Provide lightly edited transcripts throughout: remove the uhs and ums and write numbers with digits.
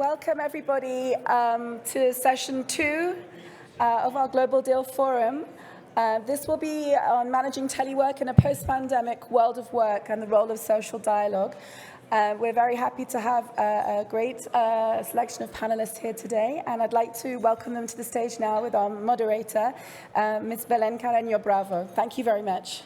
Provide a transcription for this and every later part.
Welcome everybody to session 2 of our Global Deal Forum. This will be on managing telework in a post-pandemic world of work and the role of social dialogue. We're very happy to have a great selection of panelists here today, and I'd like to welcome them to the stage now with our moderator, Ms. Belén Carreño Bravo. Thank you very much.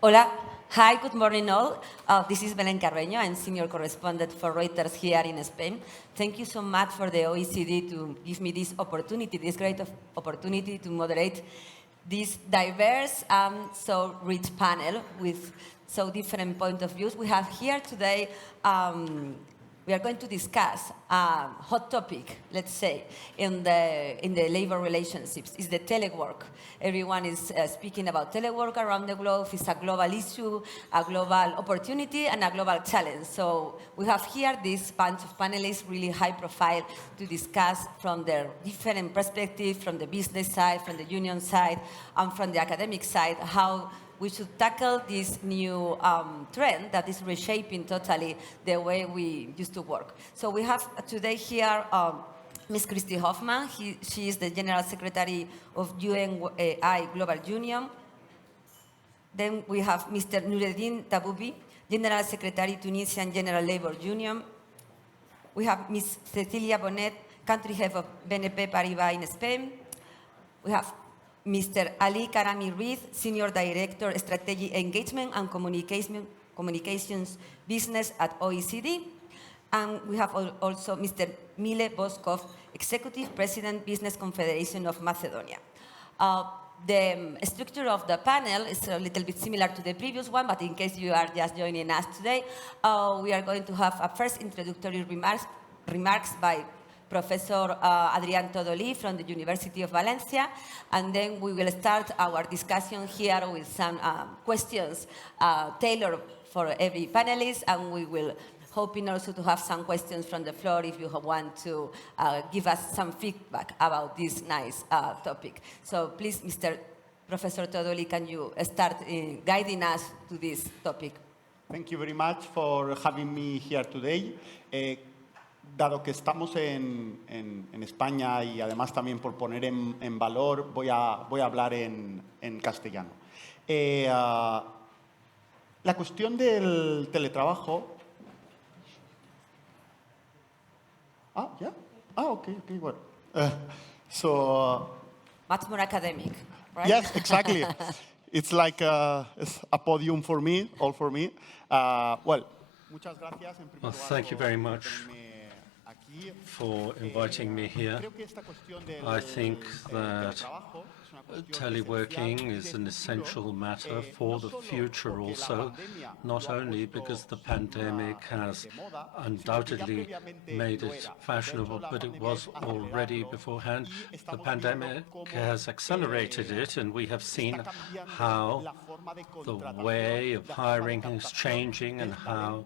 Hola. Hi, good morning all. This is Belén Carreño. I'm senior correspondent for Reuters here in Spain. Thank you so much for the OECD to give me this opportunity, this great opportunity to moderate this diverse and so rich panel with so different point of views. We have here today, we are going to discuss a hot topic, let's say, in the labor relationships, is the telework. Everyone is speaking about telework around the globe. It's a global issue, a global opportunity, and a global challenge. So we have here this bunch of panelists, really high profile, to discuss from their different perspectives, from the business side, from the union side, and from the academic side, how we should tackle this new trend that is reshaping totally the way we used to work. So we have today here Ms. Christy Hoffman. She is the General Secretary of UNI Global Union. Then we have Mr. Noureddin Taboubi, General Secretary, Tunisian General Labor Union. We have Ms. Cecilia Bonet, Country Head of BNP Paribas in Spain. We have Mr. Ali Karami Ruiz, Senior Director, Strategy Engagement and Communications Business at OECD. And we have also Mr. Mile Boskov, Executive President, Business Confederation of Macedonia. The structure of the panel is a little bit similar to the previous one, but in case you are just joining us today, we are going to have a first introductory remarks by Professor Adrián Todolí from the University of Valencia, and then we will start our discussion here with some questions tailored for every panelist, and we will hoping also to have some questions from the floor if you want to give us some feedback about this nice topic. So please, Mr. Professor Todolí, can you start guiding us to this topic? Thank you very much for having me here today. Dado que estamos en España y además también por poner en valor, voy a hablar en castellano. La cuestión del teletrabajo... ¿ya? Okay, well. Much more academic, right? Yes, exactly. It's like it's a podium for me, all for me. Muchas gracias. Well, thank you very much for inviting me here. I think that teleworking is an essential matter for the future also, not only because the pandemic has undoubtedly made it fashionable, but it was already beforehand. The pandemic has accelerated it, and we have seen how the way of hiring is changing and how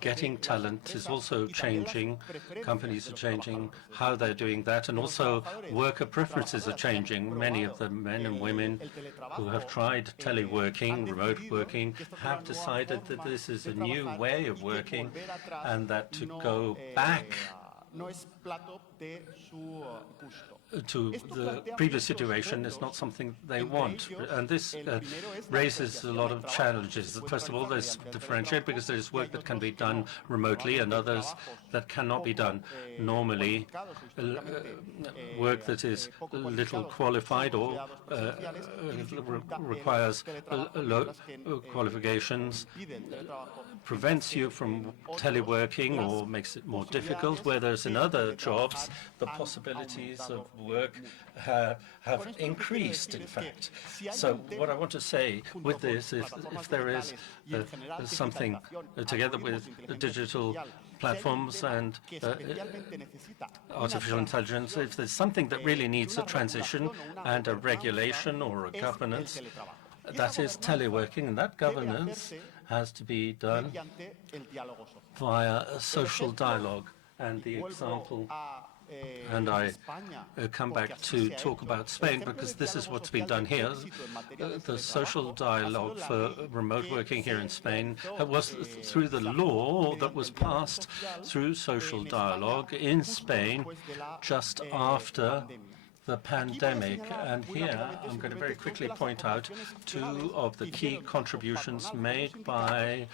getting talent is also changing. Companies are changing how they're doing that, and also worker preferences are changing. Many of the men and women who have tried teleworking, remote working, have decided that this is a new way of working and that to go back to the previous situation is not something they want. And this raises a lot of challenges. First of all, there's differentiate because there's work that can be done remotely and others that cannot be done normally. Work that is little qualified or requires low qualifications prevents you from teleworking or makes it more difficult, whereas in other jobs the possibilities of work have increased, in fact. So what I want to say with this is if there is something together with the digital platforms and artificial intelligence, if there's something that really needs a transition and a regulation or a governance, that is teleworking, and that governance has to be done via a social dialogue. And the example, and I come back to talk about Spain because this is what's been done here. The social dialogue for remote working here in Spain was through the law that was passed through social dialogue in Spain just after the pandemic. And here I'm going to very quickly point out two of the key contributions made by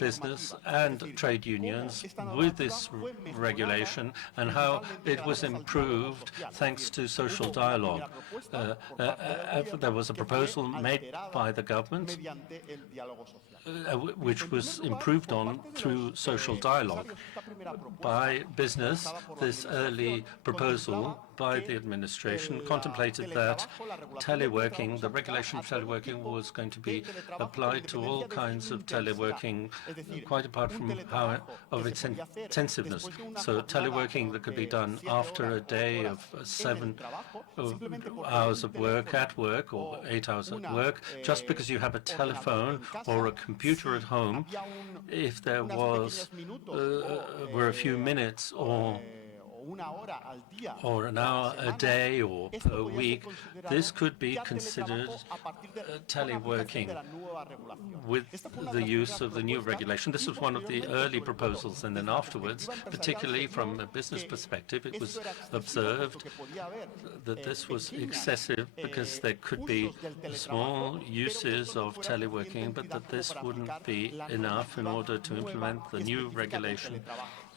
business and trade unions with this regulation and how it was improved thanks to social dialogue. There was a proposal made by the government which was improved on through social dialogue. By business, this early proposal by the administration contemplated that teleworking, the regulation of teleworking, was going to be applied to all kinds of teleworking, quite apart from of its intensiveness. So teleworking that could be done after a day of 7 hours of work at work or 8 hours at work, just because you have a telephone or a computer at home, if there were a few minutes or an hour a day or per week, this could be considered teleworking with the use of the new regulation. This was one of the early proposals, and then afterwards, particularly from a business perspective, it was observed that this was excessive because there could be small uses of teleworking, but that this wouldn't be enough in order to implement the new regulation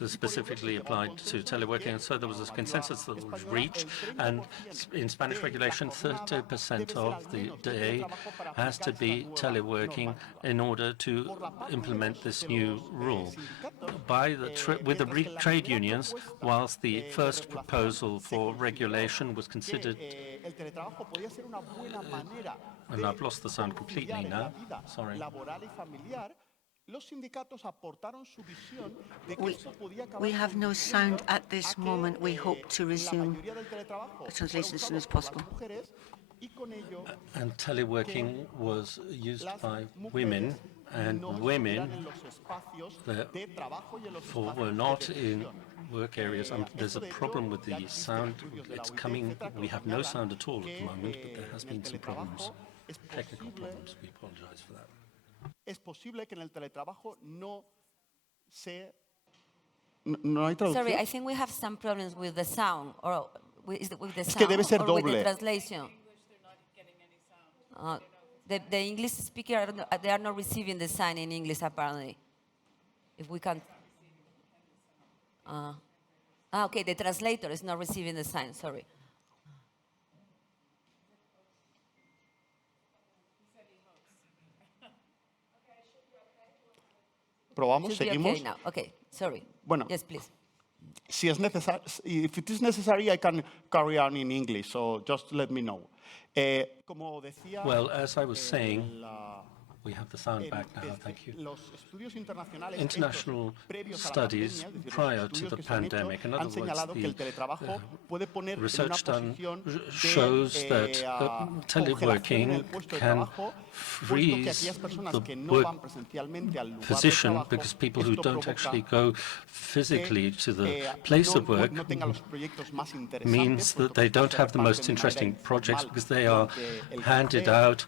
specifically applied to teleworking. And so there was a consensus that was reached, and in Spanish regulation, 30% of the day has to be teleworking in order to implement this new rule. With the trade unions, whilst the first proposal for regulation was considered, and I've lost the sound completely now, sorry. We have no sound at this moment. We hope to resume the translation as soon as possible. And teleworking was used by women, and women therefore were not in work areas. There's a problem with the sound. It's coming. We have no sound at all at the moment, but there has been some problems, technical problems. We apologize for that. Sorry, I think we have some problems with the sound, or with the sound, que debe ser or with doble. the translation. The English speaker, they are not receiving the sign in English, apparently. If we can... okay, the translator is not receiving the sign, sorry. ¿Probamos? Should be ¿Seguimos? okay now. Okay, sorry. Bueno. Yes, please. If it is necessary, I can carry on in English, so just let me know. Well, as I was saying, we have the sound back now, thank you. International studies prior to the pandemic, in other words, the research done shows that teleworking can freeze the work position because people who don't actually go physically to the place of work means that they don't have the most interesting projects because they are handed out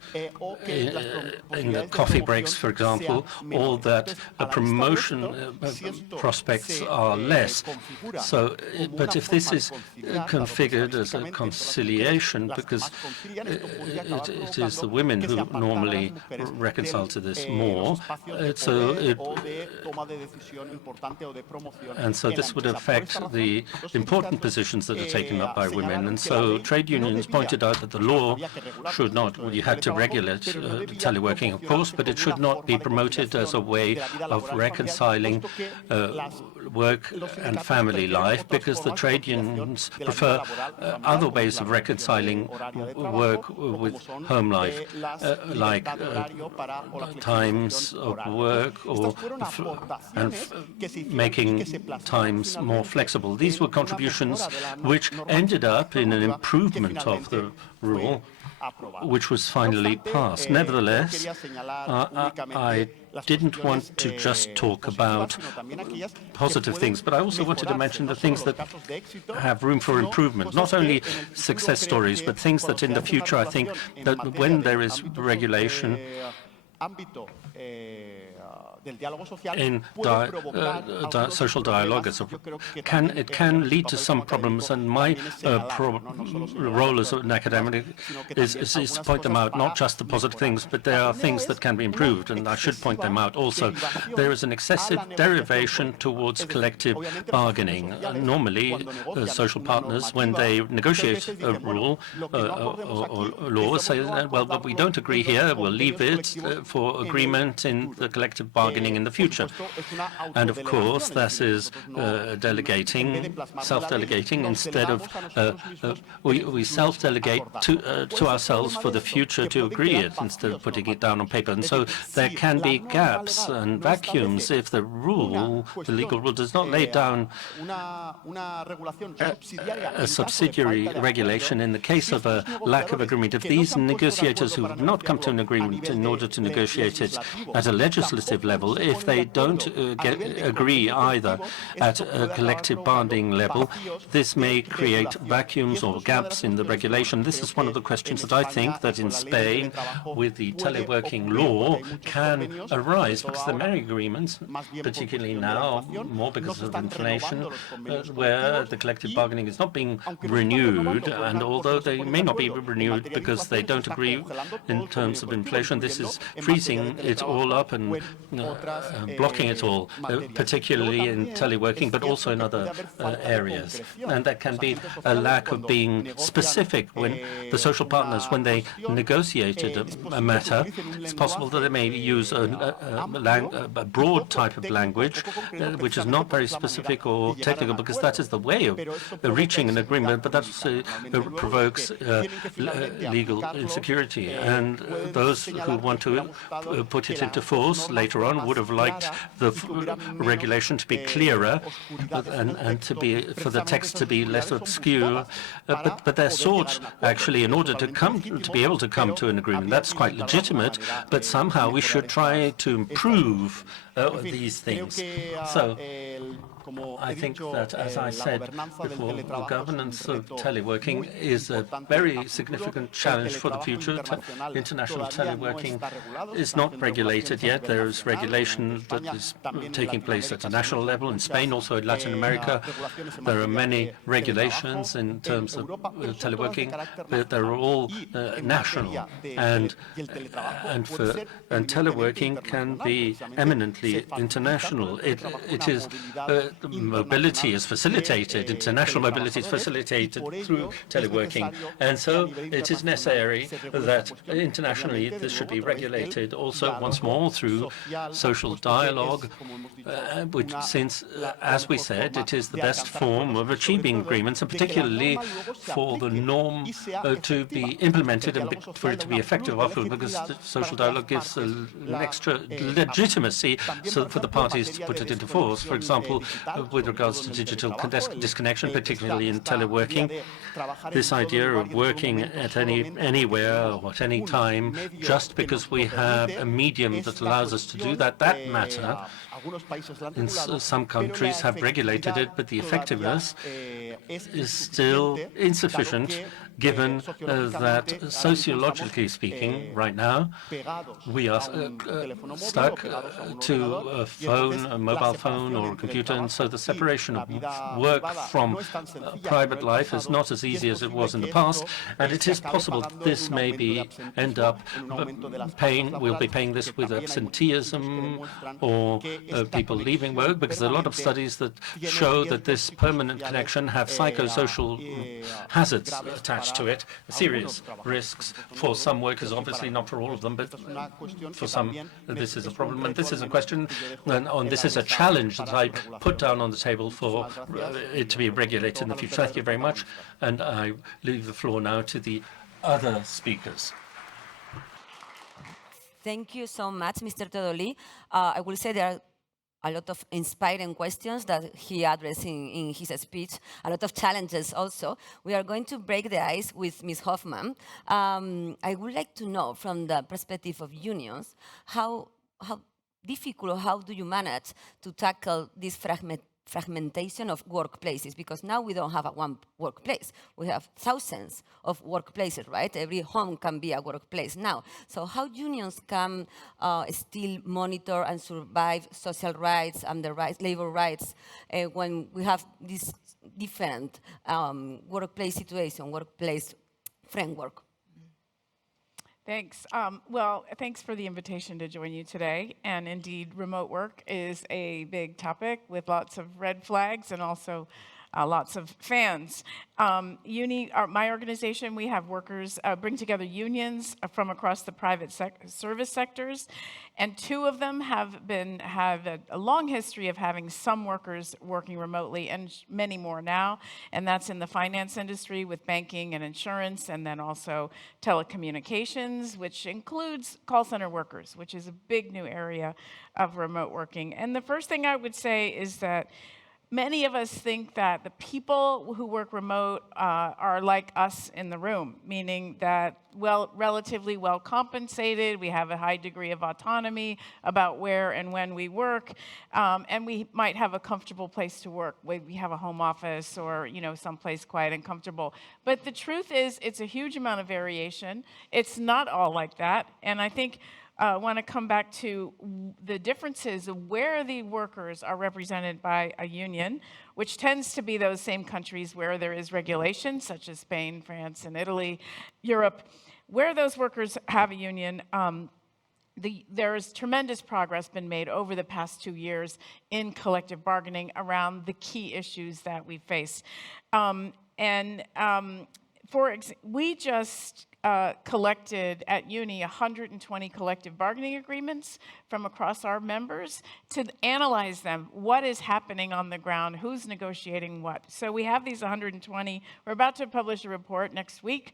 in the coffee breaks, for example, or that promotion prospects are less. So, but if this is configured as a conciliation, because it is the women who normally reconcile to this more, and so this would affect the important positions that are taken up by women. And so trade unions pointed out that the law should not, well, you had to regulate teleworking, of course, but it should not be promoted as a way of reconciling work and family life, because the trade unions prefer other ways of reconciling work with home life, like times of work or making times more flexible. These were contributions which ended up in an improvement of the rule, which was finally passed. Nevertheless, I didn't want to just talk about positive things, but I also wanted to mention the things that have room for improvement, not only success stories, but things that in the future I think that when there is regulation in social dialogue, it can lead to some problems, and my role as an academic is to point them out, not just the positive things, but there are things that can be improved, and I should point them out also. There is an excessive derivation towards collective bargaining. Normally, social partners, when they negotiate a rule or law, say, well, but we don't agree here, we'll leave it for agreement in the collective bargaining in the future. And of course, that is delegating, self-delegating, instead of we self-delegate to ourselves for the future to agree it instead of putting it down on paper. And so there can be gaps and vacuums if the rule, the legal rule, does not lay down a subsidiary regulation in the case of a lack of agreement. If these negotiators who have not come to an agreement in order to negotiate it at a legislative level, if they don't agree either at a collective bargaining level, this may create vacuums or gaps in the regulation. This is one of the questions that I think that in Spain, with the teleworking law, can arise, because there are many agreements, particularly now, more because of inflation, where the collective bargaining is not being renewed, and although they may not be renewed because they don't agree in terms of inflation, this is freezing it all up and blocking it all, particularly in teleworking, but also in other areas. And there can be a lack of being specific when the social partners, when they negotiated a matter, it's possible that they may use a broad type of language, which is not very specific or technical, because that is the way of reaching an agreement, but that provokes legal insecurity. And those who want to put it into force later on would have liked the regulation to be clearer and to be for the text to be less obscure. But they're sought actually in order to be able to come to an agreement. That's quite legitimate, but somehow we should try to improve these things. So I think that, as I said before, the governance of teleworking is a very significant challenge for the future. International teleworking is not regulated yet. There is regulation that is taking place at a national level in Spain, also in Latin America. There are many regulations in terms of teleworking, but they're all national. And teleworking can be eminently international. It is mobility is facilitated, international mobility is facilitated through teleworking. And so it is necessary that internationally this should be regulated also once more through social dialogue, which since, as we said, it is the best form of achieving agreements, and particularly for the norm to be implemented and for it to be effective afterward, because the social dialogue gives an extra legitimacy for the parties to put it into force. For example, with regards to digital disconnection, particularly in teleworking, this idea of working at anywhere or at any time, just because we have a medium that allows us to do that matter. In some countries have regulated it, but the effectiveness is still insufficient, given that sociologically speaking, right now, we are stuck to a phone, a mobile phone or a computer, and so the separation of work from private life is not as easy as it was in the past, and it is possible that this may end up we'll be paying this with absenteeism or people leaving work, because there are a lot of studies that show that this permanent connection have psychosocial hazards attached attached to it, serious risks for some workers, obviously not for all of them, but for some this is a problem. And this is a question, and this is a challenge that I put down on the table for it to be regulated in the future. Thank you very much. And I leave the floor now to the other speakers. Thank you so much, Mr. Todoli. I will say there are a lot of inspiring questions that he addressed in his speech, a lot of challenges also. We are going to break the ice with Ms. Hoffman. I would like to know from the perspective of unions, how difficult or how do you manage to tackle this fragmentation of workplaces, because now we don't have one workplace. We have thousands of workplaces, right? Every home can be a workplace now. So how unions can still monitor and survive social rights and the rights, labor rights, when we have this different workplace situation, workplace framework? Thanks. Well, thanks for the invitation to join you today. And indeed, remote work is a big topic with lots of red flags and also lots of fans. My organization, we have workers bring together unions from across the private service sectors, and two of them have a long history of having some workers working remotely, and many more now. And that's in the finance industry with banking and insurance, and then also telecommunications, which includes call center workers, which is a big new area of remote working. And the first thing I would say is that many of us think that the people who work remote are like us in the room, meaning that relatively well compensated, we have a high degree of autonomy about where and when we work, and we might have a comfortable place to work. We have a home office or someplace quiet and comfortable. But the truth is, it's a huge amount of variation. It's not all like that, and I think I want to come back to the differences of where the workers are represented by a union, which tends to be those same countries where there is regulation, such as Spain, France, and Italy, Europe. Where those workers have a union, there is tremendous progress been made over the past 2 years in collective bargaining around the key issues that we face. We just collected at UNI 120 collective bargaining agreements from across our members to analyze them. What is happening on the ground? Who's negotiating what? So we have these 120. We're about to publish a report next week.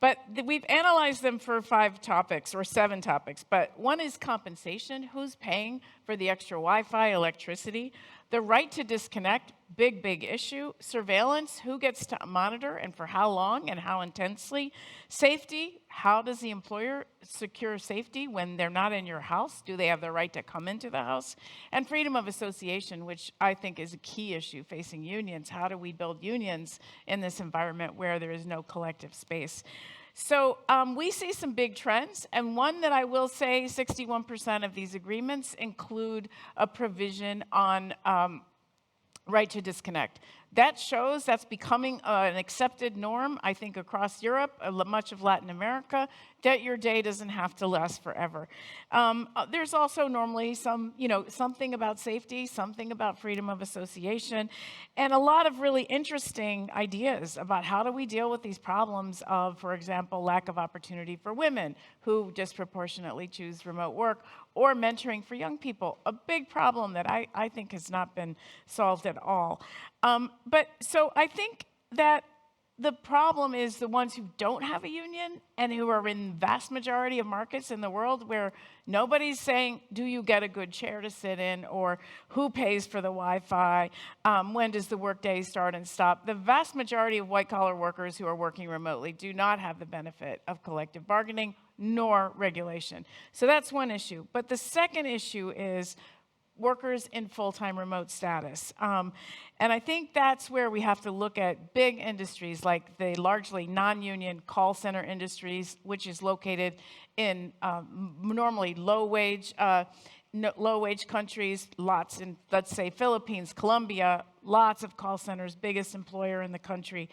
But we've analyzed them for 5 topics or 7 topics. But one is compensation. Who's paying for the extra Wi-Fi, electricity? The right to disconnect, big issue. Surveillance, who gets to monitor and for how long and how intensely? Safety, how does the employer secure safety when they're not in your house? Do they have the right to come into the house? And freedom of association, which I think is a key issue facing unions. How do we build unions in this environment where there is no collective space? So we see some big trends, and one that I will say, 61% of these agreements include a provision on right to disconnect. That shows that's becoming an accepted norm, I think, across Europe, much of Latin America, that your day doesn't have to last forever. There's also normally something about safety, something about freedom of association, and a lot of really interesting ideas about how do we deal with these problems of, for example, lack of opportunity for women who disproportionately choose remote work, or mentoring for young people, a big problem that I think has not been solved at all. So I think that the problem is the ones who don't have a union and who are in vast majority of markets in the world where nobody's saying, do you get a good chair to sit in, or who pays for the Wi-Fi, when does the workday start and stop? The vast majority of white-collar workers who are working remotely do not have the benefit of collective bargaining nor regulation. So that's one issue. But the second issue is workers in full-time remote status. And I think that's where we have to look at big industries like the largely non-union call center industries, which is located in normally low-wage countries, lots in, let's say, Philippines, Colombia, lots of call centers, biggest employer in the country.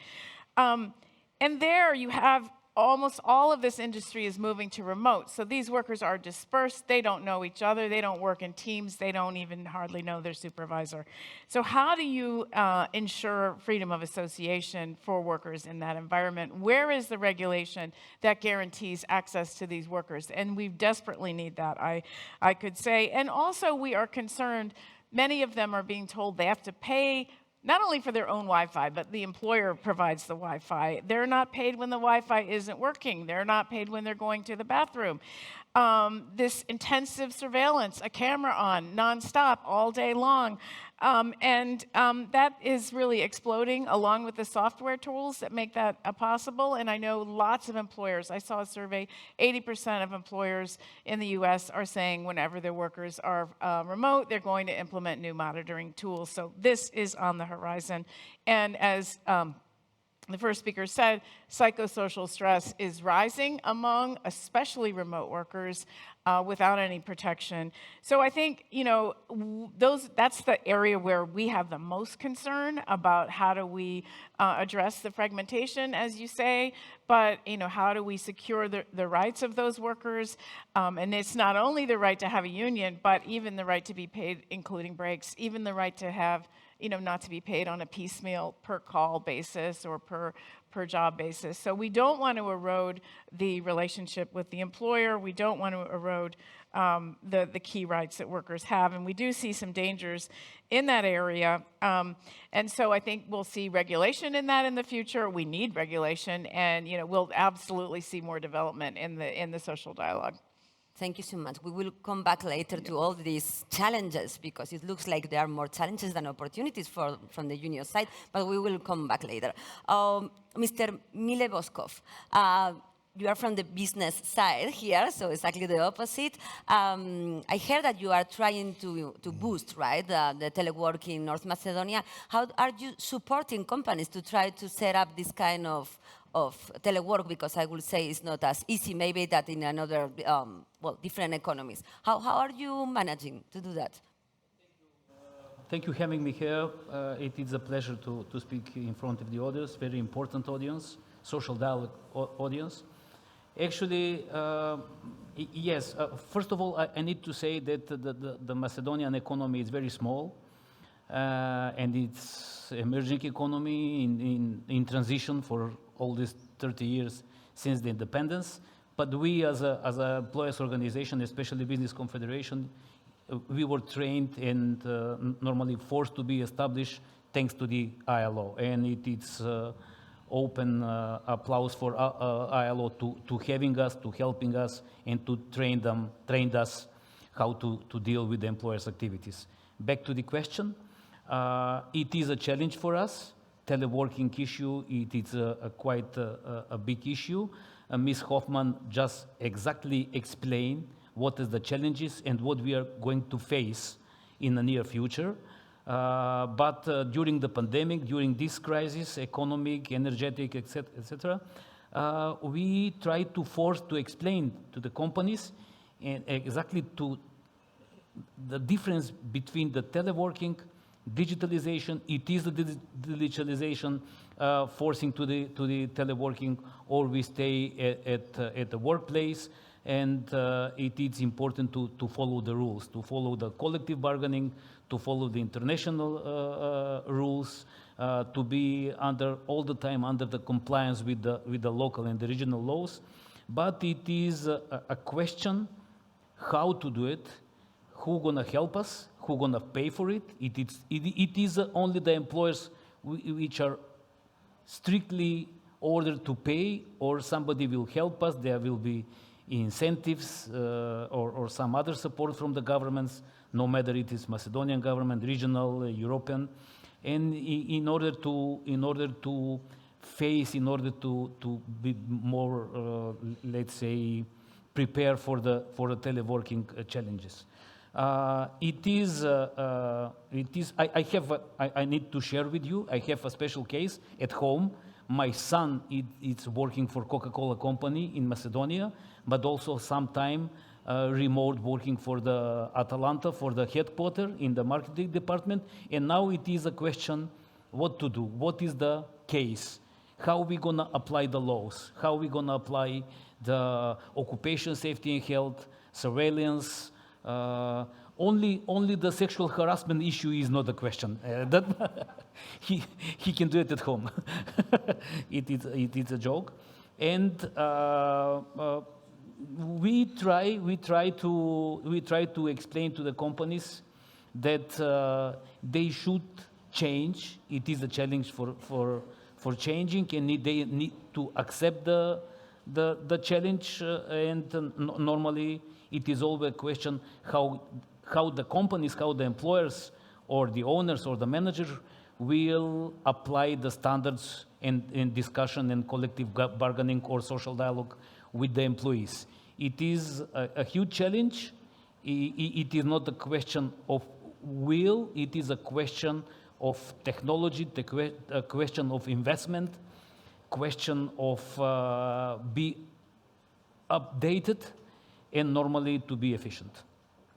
And there you have almost all of this industry is moving to remote. So these workers are dispersed. They don't know each other. They don't work in teams. They don't even hardly know their supervisor. So how do you ensure freedom of association for workers in that environment? Where is the regulation that guarantees access to these workers? And we desperately need that, I could say. And also we are concerned, many of them are being told they have to pay not only for their own Wi-Fi, but the employer provides the Wi-Fi. They're not paid when the Wi-Fi isn't working. They're not paid when they're going to the bathroom. This intensive surveillance, a camera on, nonstop, all day long. That is really exploding along with the software tools that make that possible. And I know lots of employers, I saw a survey, 80% of employers in the US are saying whenever their workers are remote, they're going to implement new monitoring tools. So this is on the horizon. And as the first speaker said, psychosocial stress is rising among especially remote workers without any protection. So I think, that's the area where we have the most concern about how do we address the fragmentation, as you say, but, how do we secure the rights of those workers? And it's not only the right to have a union, but even the right to be paid, including breaks, even the right to have not to be paid on a piecemeal per call basis or per job basis. So we don't want to erode the relationship with the employer. We don't want to erode the key rights that workers have. And we do see some dangers in that area. And so I think we'll see regulation in that in the future. We need regulation, and we'll absolutely see more development in the social dialogue. Thank you so much. We will come back later to all these challenges, because it looks like there are more challenges than opportunities from the union side, but we will come back later. Mr. Mile Boskov, you are from the business side here, so exactly the opposite. I heard that you are trying to boost, right, the telework in North Macedonia. How are you supporting companies to try to set up this kind of telework, because I will say it's not as easy maybe that in another, different economies. How are you managing to do that? Thank you for having me here. It is a pleasure to speak in front of the audience, very important audience, social dialogue audience. Actually, yes, first of all, I need to say that the Macedonian economy is very small, and it's emerging economy in transition for all these 30 years since the independence. But we as a employers organization, especially Business Confederation, we were trained and normally forced to be established thanks to the ILO. And it's open applause for ILO to having us, to helping us, and to trained us how to deal with the employers' activities. Back to the question, it is a challenge for us. Teleworking issue, it is quite a big issue. Ms. Hoffman just exactly explained what is the challenges and what we are going to face in the near future. But during the pandemic, during this crisis, economic, energetic, etc., we try to force to explain to the companies and exactly to the difference between the teleworking, digitalization. It is the digitalization forcing to the teleworking, or we stay at the workplace. And it is important to follow the rules, to follow the collective bargaining, to follow the international rules, to be all the time under the compliance with the local and the regional laws. But it is a question how to do it, who gonna help us, who gonna pay for it. It is only the employers which are strictly ordered to pay, or somebody will help us. There will be incentives or some other support from the governments, no matter it is Macedonian government, regional, European, and in order to face, in order to be more, let's say, prepare for the teleworking challenges. It is. I need to share with you. I have a special case at home. My son is working for Coca-Cola company in Macedonia, but also sometime remote working for the Atalanta, for the headquarters in the marketing department. And now it is a question what to do. What is the case? how we gonna apply the laws, how we gonna apply the occupational safety and health, surveillance. Only the sexual harassment issue is not a question. He can do it at home. It is a joke, and we try to explain to the companies that they should change. It is a challenge for changing, and they need to accept the challenge. And normally, it is always a question how the companies, how the employers, or the owners, or the manager will apply the standards in discussion and collective bargaining or social dialogue with the employees. It is a huge challenge. It is not a question of will, it is a question of technology, a question of investment, question of be updated, and normally to be efficient.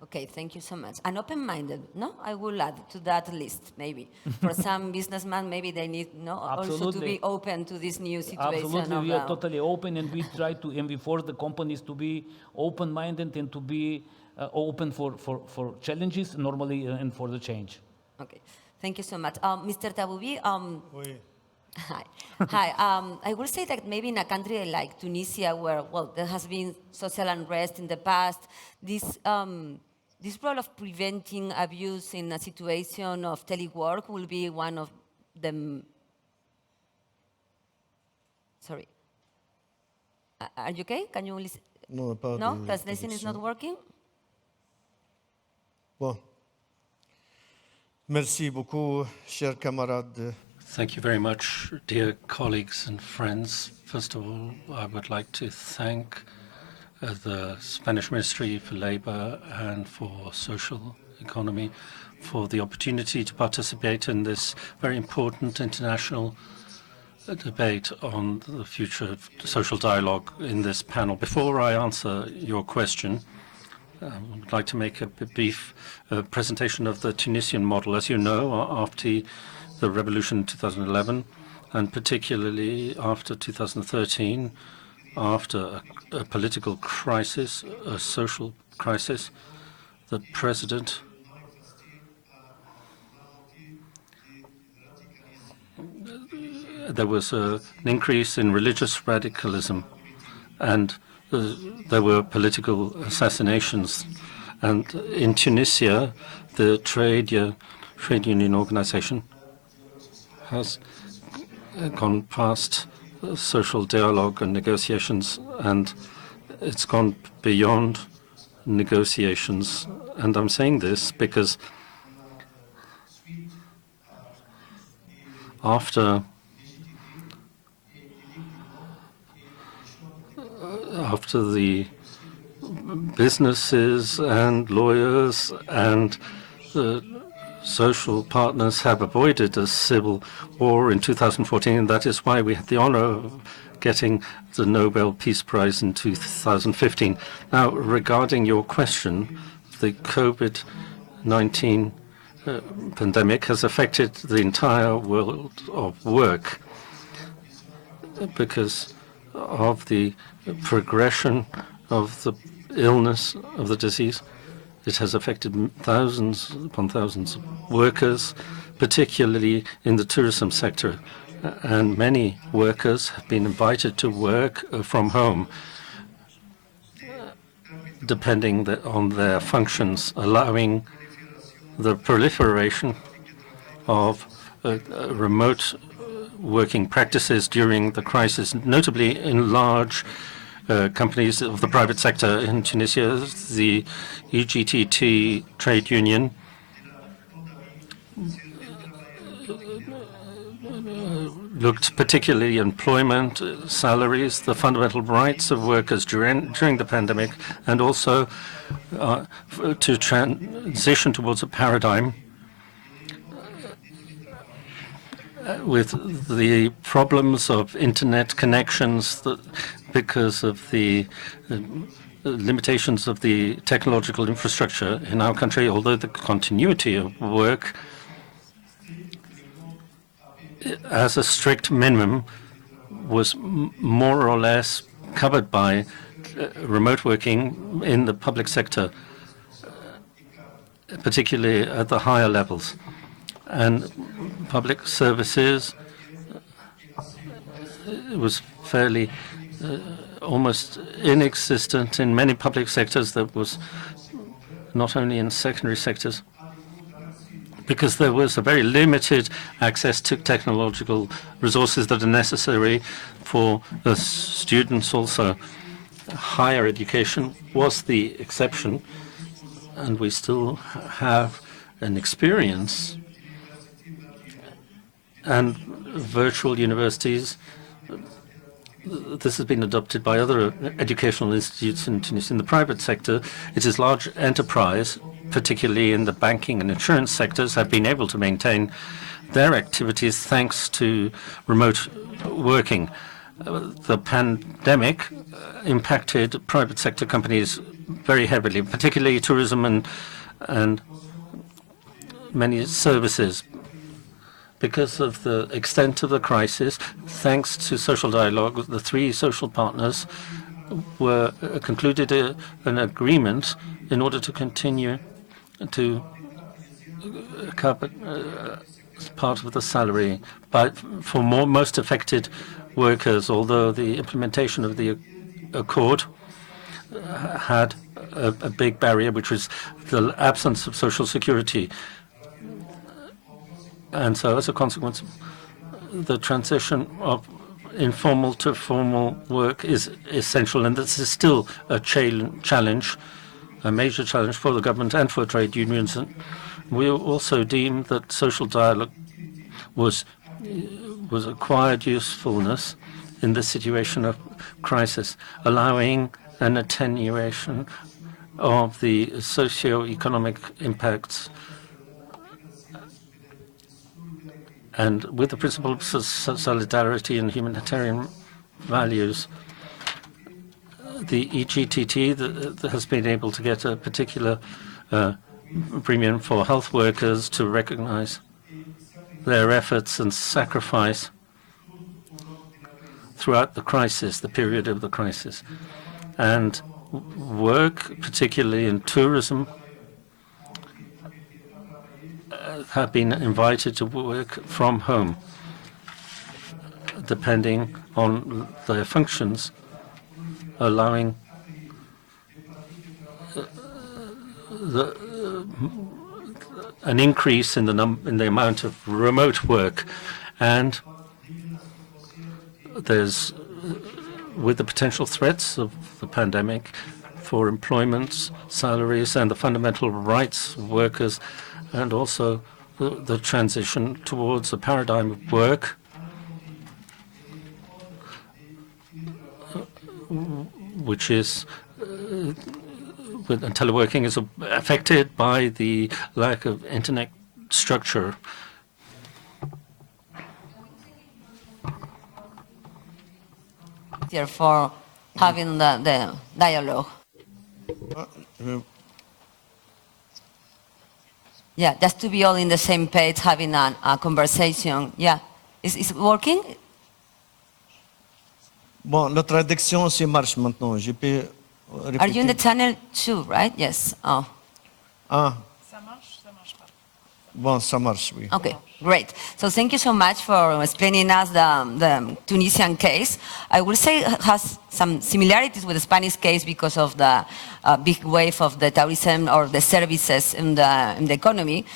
Okay, thank you so much. And open-minded, no? I will add to that list, maybe. For some businessmen, maybe they need also to be open to this new situation. Absolutely, we are totally open, and we try to, and we force the companies to be open-minded and to be open for challenges, normally, and for the change. Okay, thank you so much. Mr. Taboubi, hi. Hi, I will say that maybe in a country like Tunisia, where, well, there has been social unrest in the past, this role of preventing abuse in a situation of telework will be one of them. Sorry. Are you okay? Can you listen? No, no? Translation is not working? Bon. Merci beaucoup, chers camarades. Thank you very much, dear colleagues and friends. First of all, I would like to thank the Spanish Ministry for Labor and for Social Economy for the opportunity to participate in this very important international debate on the future of social dialogue in this panel. Before I answer your question, I would like to make a brief presentation of the Tunisian model. As you know, after the revolution in 2011, and particularly after 2013, after a political crisis, a social crisis, the president there was an increase in religious radicalism, and there were political assassinations. And in Tunisia, the trade union organization has gone past social dialogue and negotiations, and it's gone beyond negotiations. And I'm saying this because after the businesses and lawyers and the social partners have avoided a civil war in 2014, and that is why we had the honor of getting the Nobel Peace Prize in 2015. Now, regarding your question, the COVID-19 pandemic has affected the entire world of work because of the progression of the illness of the disease. It has affected thousands upon thousands of workers, particularly in the tourism sector. And many workers have been invited to work from home, depending on their functions, allowing the proliferation of remote working practices during the crisis, notably in large companies of the private sector in Tunisia. The EGTT trade union looked particularly at employment, salaries, the fundamental rights of workers during the pandemic, and also to transition towards a paradigm with the problems of internet connections because of the limitations of the technological infrastructure in our country, although the continuity of work as a strict minimum was more or less covered by remote working in the public sector, particularly at the higher levels. And public services, it was fairly almost inexistent in many public sectors. That was not only in secondary sectors, because there was a very limited access to technological resources that are necessary for the students also. Higher education was the exception, and we still have an experience. And virtual universities, this has been adopted by other educational institutes in Tunisia. In the private sector, it is large enterprise, particularly in the banking and insurance sectors, have been able to maintain their activities thanks to remote working. The pandemic impacted private sector companies very heavily, particularly tourism and many services. Because of the extent of the crisis, thanks to social dialogue, the three social partners concluded an agreement in order to continue to cover part of the salary. But for most affected workers, although the implementation of the accord had a big barrier, which was the absence of social security. And so as a consequence, the transition of informal to formal work is essential, and this is still a challenge, a major challenge for the government and for trade unions. And we also deem that social dialogue was acquired usefulness in this situation of crisis, allowing an attenuation of the socio-economic impacts. And with the principle of solidarity and humanitarian values, the EGTT has been able to get a particular premium for health workers to recognize their efforts and sacrifice throughout the crisis, the period of the crisis. And work, particularly in tourism, have been invited to work from home, depending on their functions, allowing an increase in the amount of remote work. And there's, with the potential threats of the pandemic for employment, salaries, and the fundamental rights of workers, and also the transition towards a paradigm of work which is and teleworking is affected by the lack of internet structure. For having the dialogue. Yeah, just to be all in the same page, having a conversation. Yeah, is it working? Bon, la traduction, ça marche maintenant. Je peux répéter. Are you in the channel 2, right? Yes. Oh. Ah. Ça marche pas. Bon, ça marche, oui. Okay, great. So thank you so much for explaining us the Tunisian case. I will say it has some similarities with the Spanish case because of the big wave of the tourism or the services in the economy.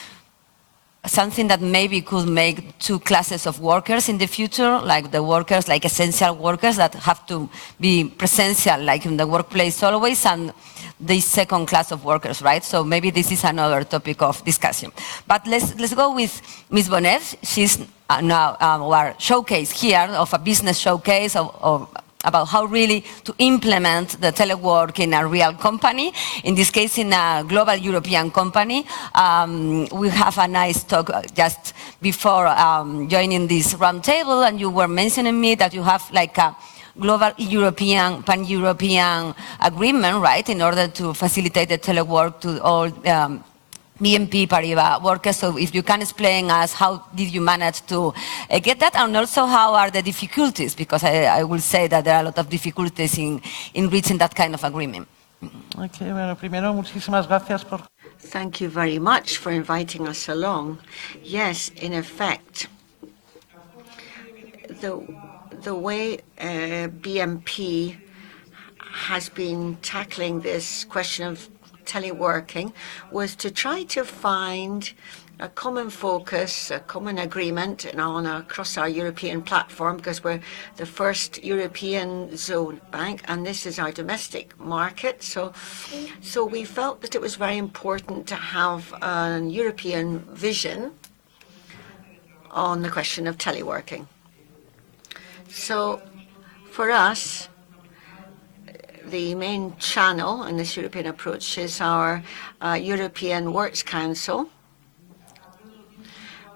Something that maybe could make two classes of workers in the future, like the workers, like essential workers that have to be presential, like in the workplace always, and the second class of workers, right? So maybe this is another topic of discussion. But let's go with Ms. Bonet. She's now our showcase here of a business showcase of about how really to implement the telework in a real company, in this case in a global European company. We have a nice talk just before joining this round table, and you were mentioning me that you have like a global European, pan-European agreement, right, in order to facilitate the telework to all BNP Paribas workers. So if you can explain us how did you manage to get that, and also how are the difficulties, because I will say that there are a lot of difficulties in reaching that kind of agreement. Okay, bueno, primero, muchísimas gracias por... Thank you very much for inviting us along. Yes, in effect, the way BMP has been tackling this question of teleworking was to try to find a common focus, a common agreement across our European platform, because we're the first European zone bank, and this is our domestic market. So we felt that it was very important to have a European vision on the question of teleworking. So for us, the main channel in this European approach is our European Works Council,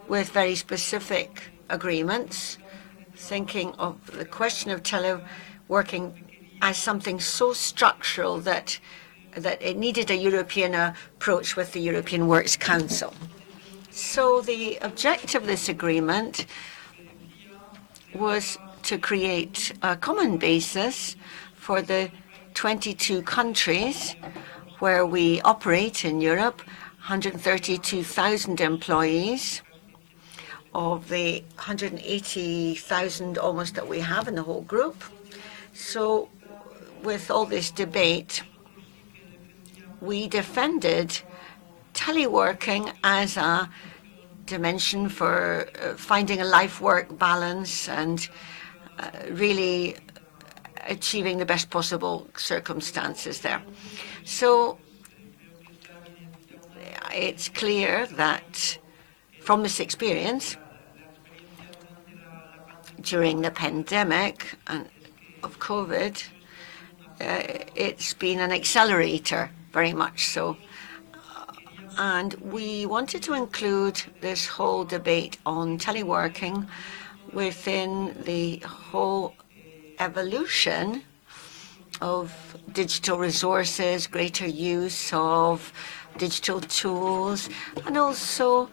with very specific agreements, thinking of the question of teleworking as something so structural that it needed a European approach with the European Works Council. So the objective of this agreement was to create a common basis for the 22 countries where we operate in Europe, 132,000 employees, of the 180,000 almost that we have in the whole group. So with all this debate, we defended teleworking as a dimension for finding a life-work balance and really achieving the best possible circumstances there. So it's clear that from this experience, during the pandemic of COVID, it's been an accelerator, very much so. And we wanted to include this whole debate on teleworking within the whole evolution of digital resources, greater use of digital tools, and also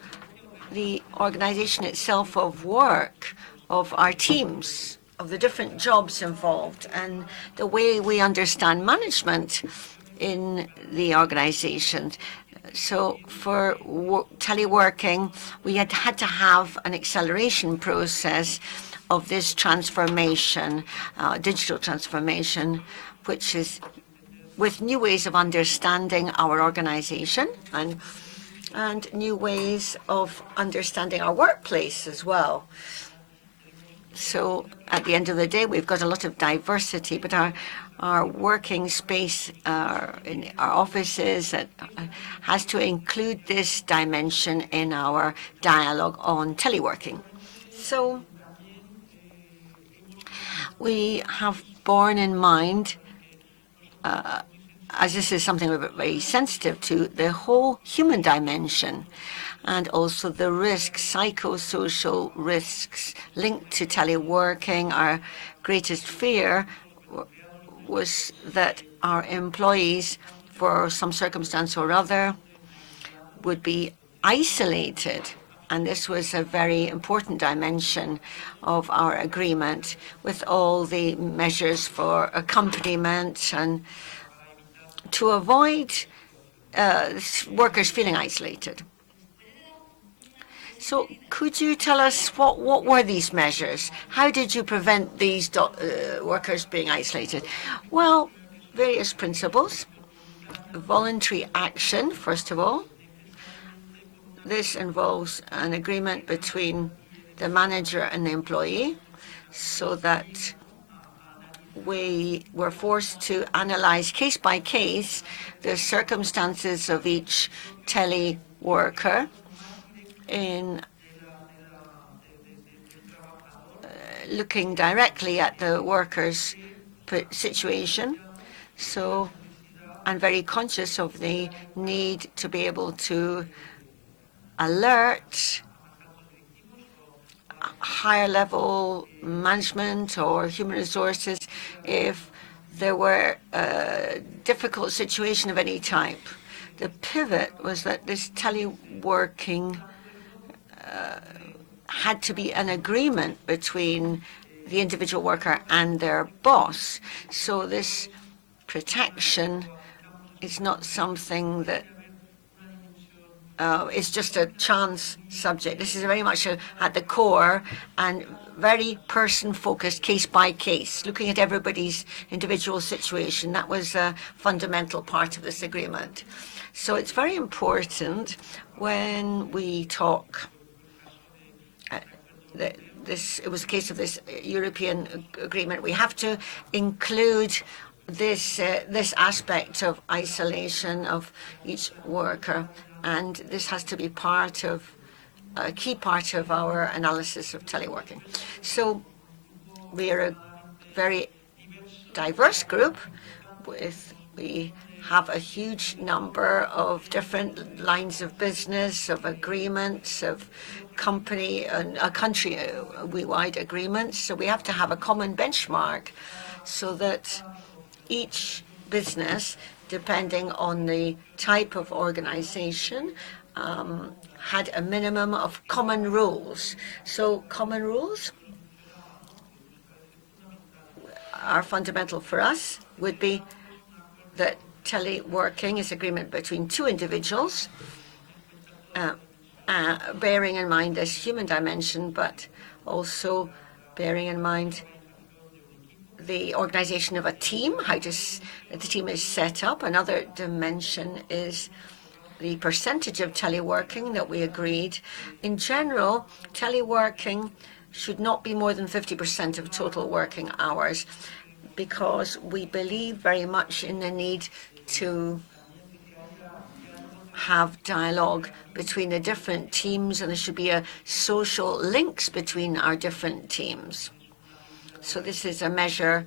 the organization itself of work of our teams, of the different jobs involved, and the way we understand management in the organization. So for teleworking, we had to have an acceleration process of this transformation, digital transformation, which is with new ways of understanding our organization and new ways of understanding our workplace as well. So at the end of the day, we've got a lot of diversity, but our working space in our offices has to include this dimension in our dialogue on teleworking. So we have borne in mind, as this is something we're very sensitive to, the whole human dimension, and also the risks, psychosocial risks linked to teleworking. Our greatest fear was that our employees, for some circumstance or other, would be isolated. And this was a very important dimension of our agreement, with all the measures for accompaniment and to avoid workers feeling isolated. So could you tell us what were these measures? How did you prevent these workers being isolated? Well, various principles. Voluntary action, first of all. This involves an agreement between the manager and the employee, so that we were forced to analyze case by case the circumstances of each teleworker in looking directly at the worker's situation. So I'm very conscious of the need to be able to alert higher level management or human resources if there were a difficult situation of any type. the pivot was that this teleworking had to be an agreement between the individual worker and their boss. So this protection is not something that is just a chance subject. This is very much at the core and very person-focused, case by case, looking at everybody's individual situation. That was a fundamental part of this agreement. So it's very important when we talk it was a case of this European agreement. We have to include this aspect of isolation of each worker, and this has to be a key part of our analysis of teleworking. So we are a very diverse group. We have a huge number of different lines of business, of agreements, of country-wide agreements. So we have to have a common benchmark so that each business, depending on the type of organization, had a minimum of common rules. So common rules are fundamental for us would be that teleworking is agreement between two individuals, bearing in mind this human dimension, but also bearing in mind the organization of a team, how the team is set up. Another dimension is the percentage of teleworking that we agreed. In general, teleworking should not be more than 50% of total working hours, because we believe very much in the need to have dialogue between the different teams, and there should be a social links between our different teams. So this is a measure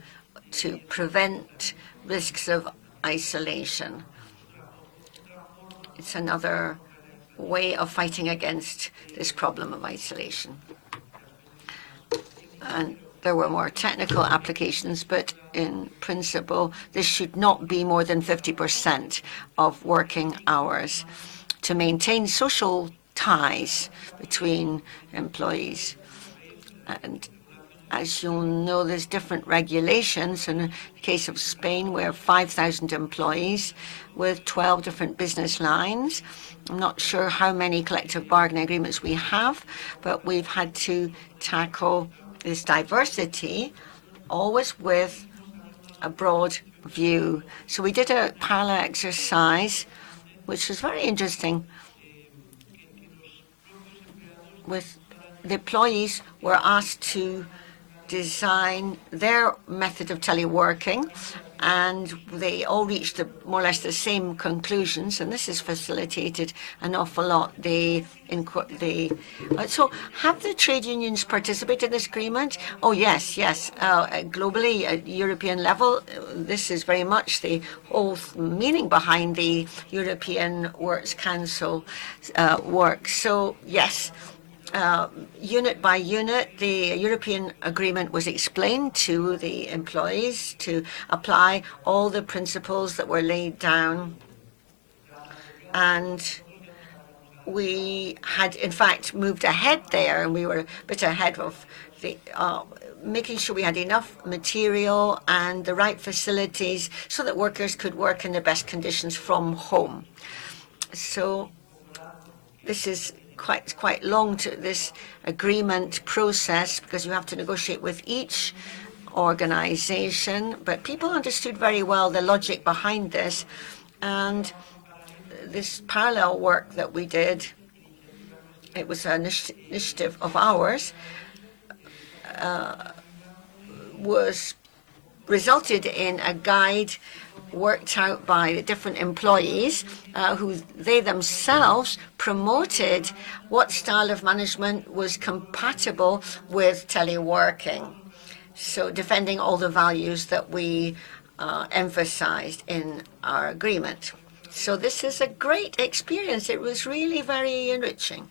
to prevent risks of isolation. It's another way of fighting against this problem of isolation. And there were more technical applications, but in principle, this should not be more than 50% of working hours to maintain social ties between employees. And as you'll know, there's different regulations. In the case of Spain, we have 5,000 employees with 12 different business lines. I'm not sure how many collective bargaining agreements we have, but we've had to tackle this diversity, always with a broad view. So we did a parallel exercise, which was very interesting. With the employees were asked to design their method of teleworking, and they all reached more or less the same conclusions, and this has facilitated an awful lot. So have the trade unions participated in this agreement? Oh, yes. Globally, at European level, this is very much the whole meaning behind the European Works Council work. So, yes. Unit by unit, the European agreement was explained to the employees to apply all the principles that were laid down. And we had, in fact, moved ahead there, and we were a bit ahead of the making sure we had enough material and the right facilities so that workers could work in the best conditions from home. So this is quite long to this agreement process, because you have to negotiate with each organization, but people understood very well the logic behind this. And this parallel work that we did, it was an initiative of ours, resulted in a guide worked out by the different employees who they themselves promoted what style of management was compatible with teleworking. So defending all the values that we emphasized in our agreement. So this is a great experience. It was really very enriching.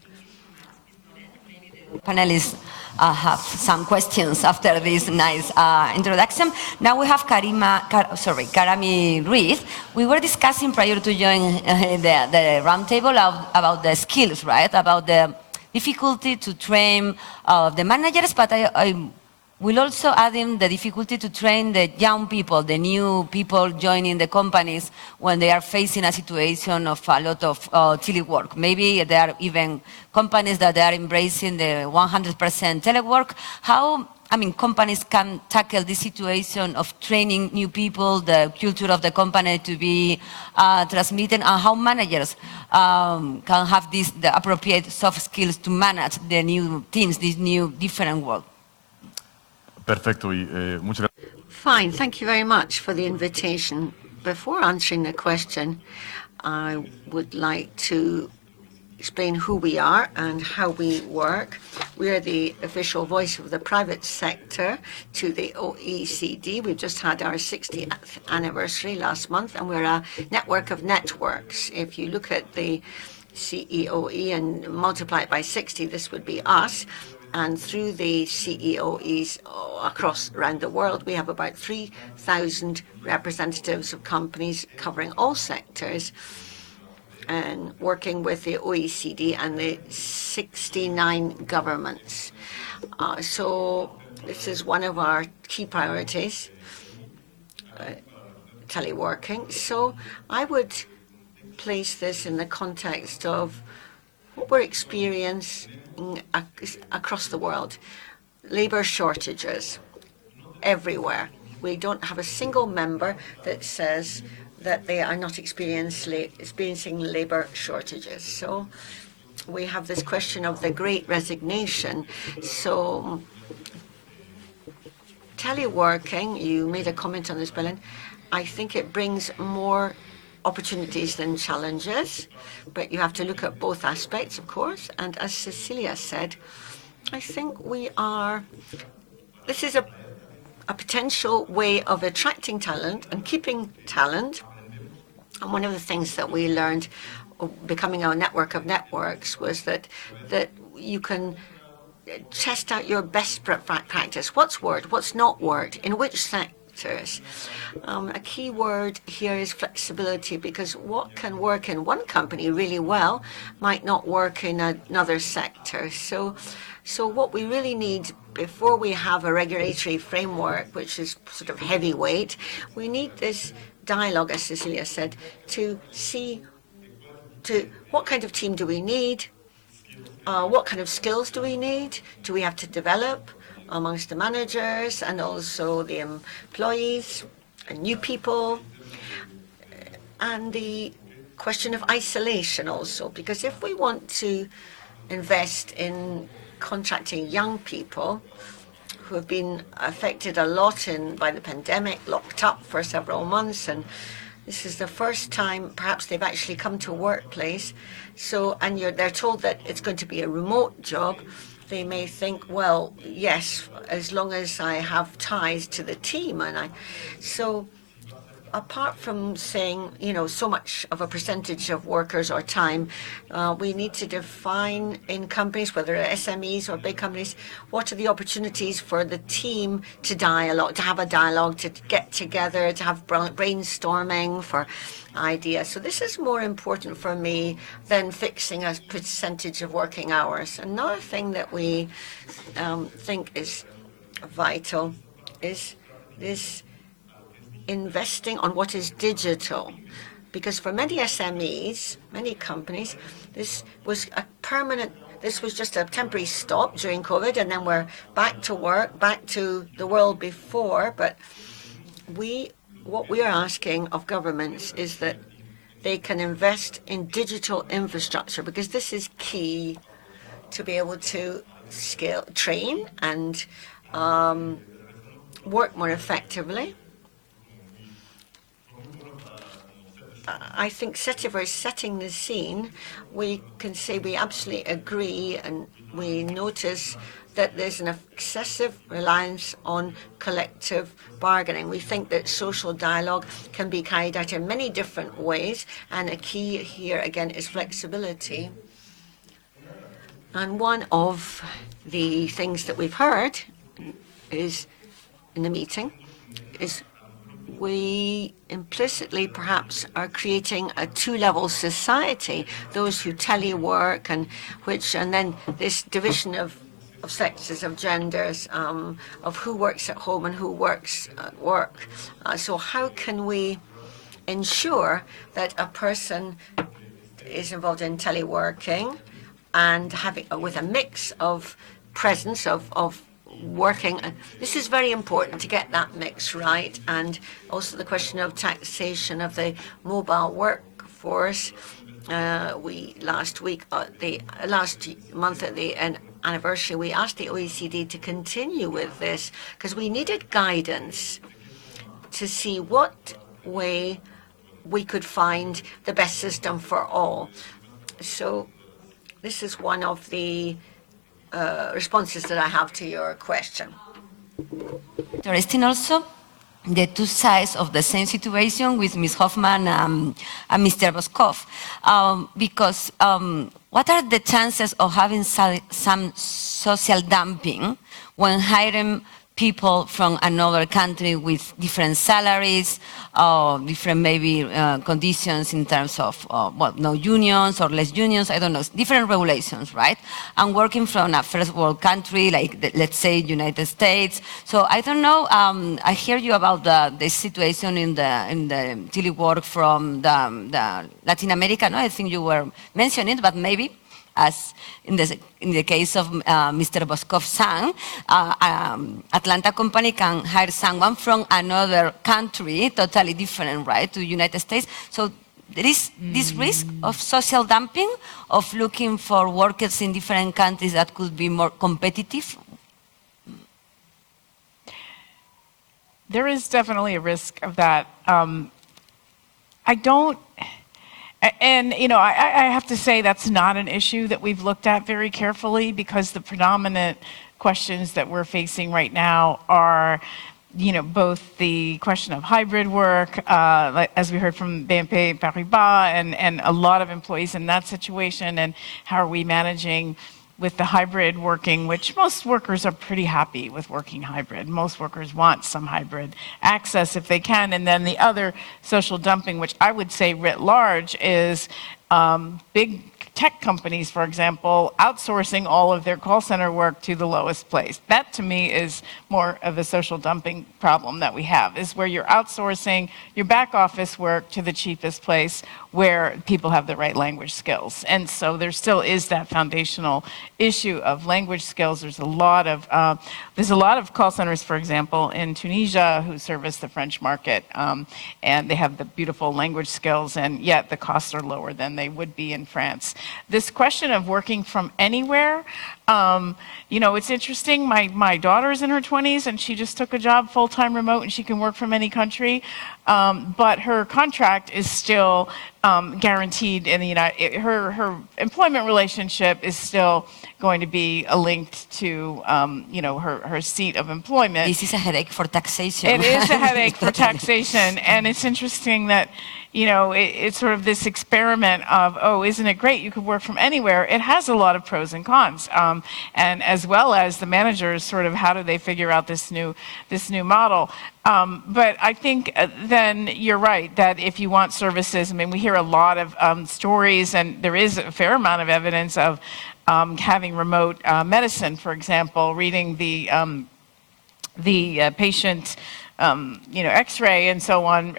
Panelists, have some questions after this nice introduction. Now we have Karami Ruiz. We were discussing prior to join the roundtable about the skills, right? About the difficulty to train the managers, but I will also add in the difficulty to train the young people, the new people joining the companies when they are facing a situation of a lot of telework. Maybe there are even companies that they are embracing the 100% telework. How, companies can tackle this situation of training new people, the culture of the company to be transmitted, and how managers can have the appropriate soft skills to manage the new teams, this new different world. Perfecto. Muchas gracias. Fine, thank you very much for the invitation. Before answering the question, I would like to explain who we are and how we work. We are the official voice of the private sector to the OECD. We've just had our 60th anniversary last month, and we're a network of networks. If you look at the CEOE and multiply it by 60, this would be us. And through the CEOEs around the world, we have about 3,000 representatives of companies covering all sectors and working with the OECD and the 69 governments. So this is one of our key priorities, teleworking. So I would place this in the context of what we're experiencing across the world. Labor shortages everywhere. We don't have a single member that says that they are not experiencing labor shortages. So we have this question of the Great Resignation. So teleworking, you made a comment on this, Belen. I think it brings more opportunities than challenges, but you have to look at both aspects, of course. And as Cecilia said, I think this is a potential way of attracting talent and keeping talent. And one of the things that we learned becoming a network of networks was that you can test out your best practice. What's worked, what's not worked, in which sectors. A key word here is flexibility, because what can work in one company really well might not work in another sector. So what we really need before we have a regulatory framework, which is sort of heavyweight, we need this dialogue, as Cecilia said, to see what kind of team do we need, what kind of skills do we need, do we have to develop amongst the managers and also the employees and new people, and the question of isolation also, because if we want to invest in contracting young people who have been affected a lot by the pandemic, locked up for several months, and this is the first time perhaps they've actually come to a workplace. So, and they're told that it's going to be a remote job. They may think, well, yes, as long as I have ties to the team. So apart from saying, so much of a percentage of workers or time, we need to define in companies, whether SMEs or big companies, what are the opportunities for the team to have a dialogue, to get together, to have brainstorming for ideas. So this is more important for me than fixing a percentage of working hours. Another thing that we think is vital is this investing on what is digital, because for many SMEs, many companies, this was just a temporary stop during COVID, and then we're back to work, back to the world before. But what we are asking of governments is that they can invest in digital infrastructure, because this is key to be able to train and work more effectively. I think setting the scene, we can say we absolutely agree, and we notice that there's an excessive reliance on collective bargaining. We think that social dialogue can be carried out in many different ways, and a key here again is flexibility. And one of the things that we've heard is in the meeting is we implicitly perhaps are creating a two-level society, those who telework and then this division of sexes, of genders, of who works at home and who works at work. So how can we ensure that a person is involved in teleworking and having with a mix of presence of working? This is very important to get that mix right, and also the question of taxation of the mobile workforce. We last month at the anniversary, we asked the OECD to continue with this because we needed guidance to see what way we could find the best system for all. So this is one of the responses that I have to your question. Interesting also the two sides of the same situation with Ms. Hoffman and Mr. Boskov, because what are the chances of having some social dumping when hiring people from another country with different salaries, different maybe conditions in terms of no unions or less unions, I don't know, different regulations, right? And working from a first world country, like let's say United States. So I don't know, I hear you about the situation in the telework from the Latin America, no? I think you were mentioning it, but maybe as in the case of Mr. Boskov's son, Atlanta company can hire someone from another country, totally different, right, to the United States. So there is this risk of social dumping, of looking for workers in different countries that could be more competitive. There is definitely a risk of that. I don't. And, you know, I have to say that's not an issue that we've looked at very carefully, because the predominant questions that we're facing right now are, you know, both the question of hybrid work, as we heard from BNP Paribas, and a lot of employees in that situation, and how are we managing with the hybrid working, which most workers are pretty happy with working hybrid. Most workers want some hybrid access if they can. And then the other social dumping, which I would say writ large, is big tech companies, for example, outsourcing all of their call center work to the lowest place. That, to me, is more of a social dumping problem that we have, is where you're outsourcing your back office work to the cheapest place where people have the right language skills. And so there still is that foundational issue of language skills. There's a lot of call centers, for example, in Tunisia who service the French market, and they have the beautiful language skills, and yet the costs are lower than they would be in France. This question of working from anywhere, you know, it's interesting. My daughter's in her 20s, and she just took a job full-time remote, and she can work from any country. But her contract is still guaranteed in the United. Her employment relationship is still going to be linked to, you know, her seat of employment. This is a headache for taxation. It is a headache for taxation, and it's interesting that, you know, it's sort of this experiment of, oh, isn't it great? You could work from anywhere. It has a lot of pros and cons, and as well as the managers, sort of how do they figure out this new model? But I think then you're right that if you want services, I mean, we hear a lot of stories, and there is a fair amount of evidence of having remote medicine, for example, reading the patient, you know, X-ray and so on,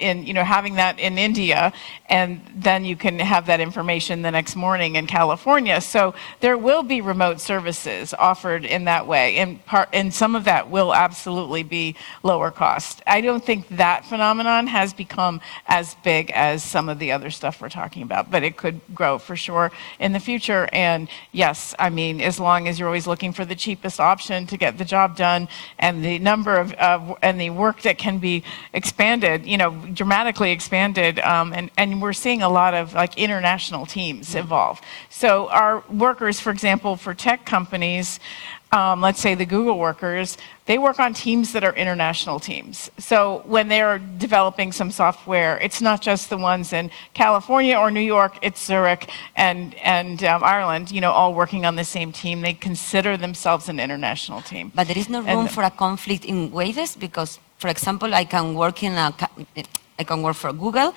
you know, having that in India, and then you can have that information the next morning in California. So there will be remote services offered in that way, and some of that will absolutely be lower cost. I don't think that phenomenon has become as big as some of the other stuff we're talking about, but it could grow for sure in the future. And yes, I mean, as long as you're always looking for the cheapest option to get the job done, and the number of and the work that can be expanded, you know, dramatically expanded, and we're seeing a lot of like international teams evolve. So our workers, for example, for tech companies, let's say the Google workers, they work on teams that are international teams. So when they're developing some software, it's not just the ones in California or New York, it's Zurich and Ireland, all working on the same team. They consider themselves an international team. But there is no room for a conflict in wages because, for example, I can work for Google,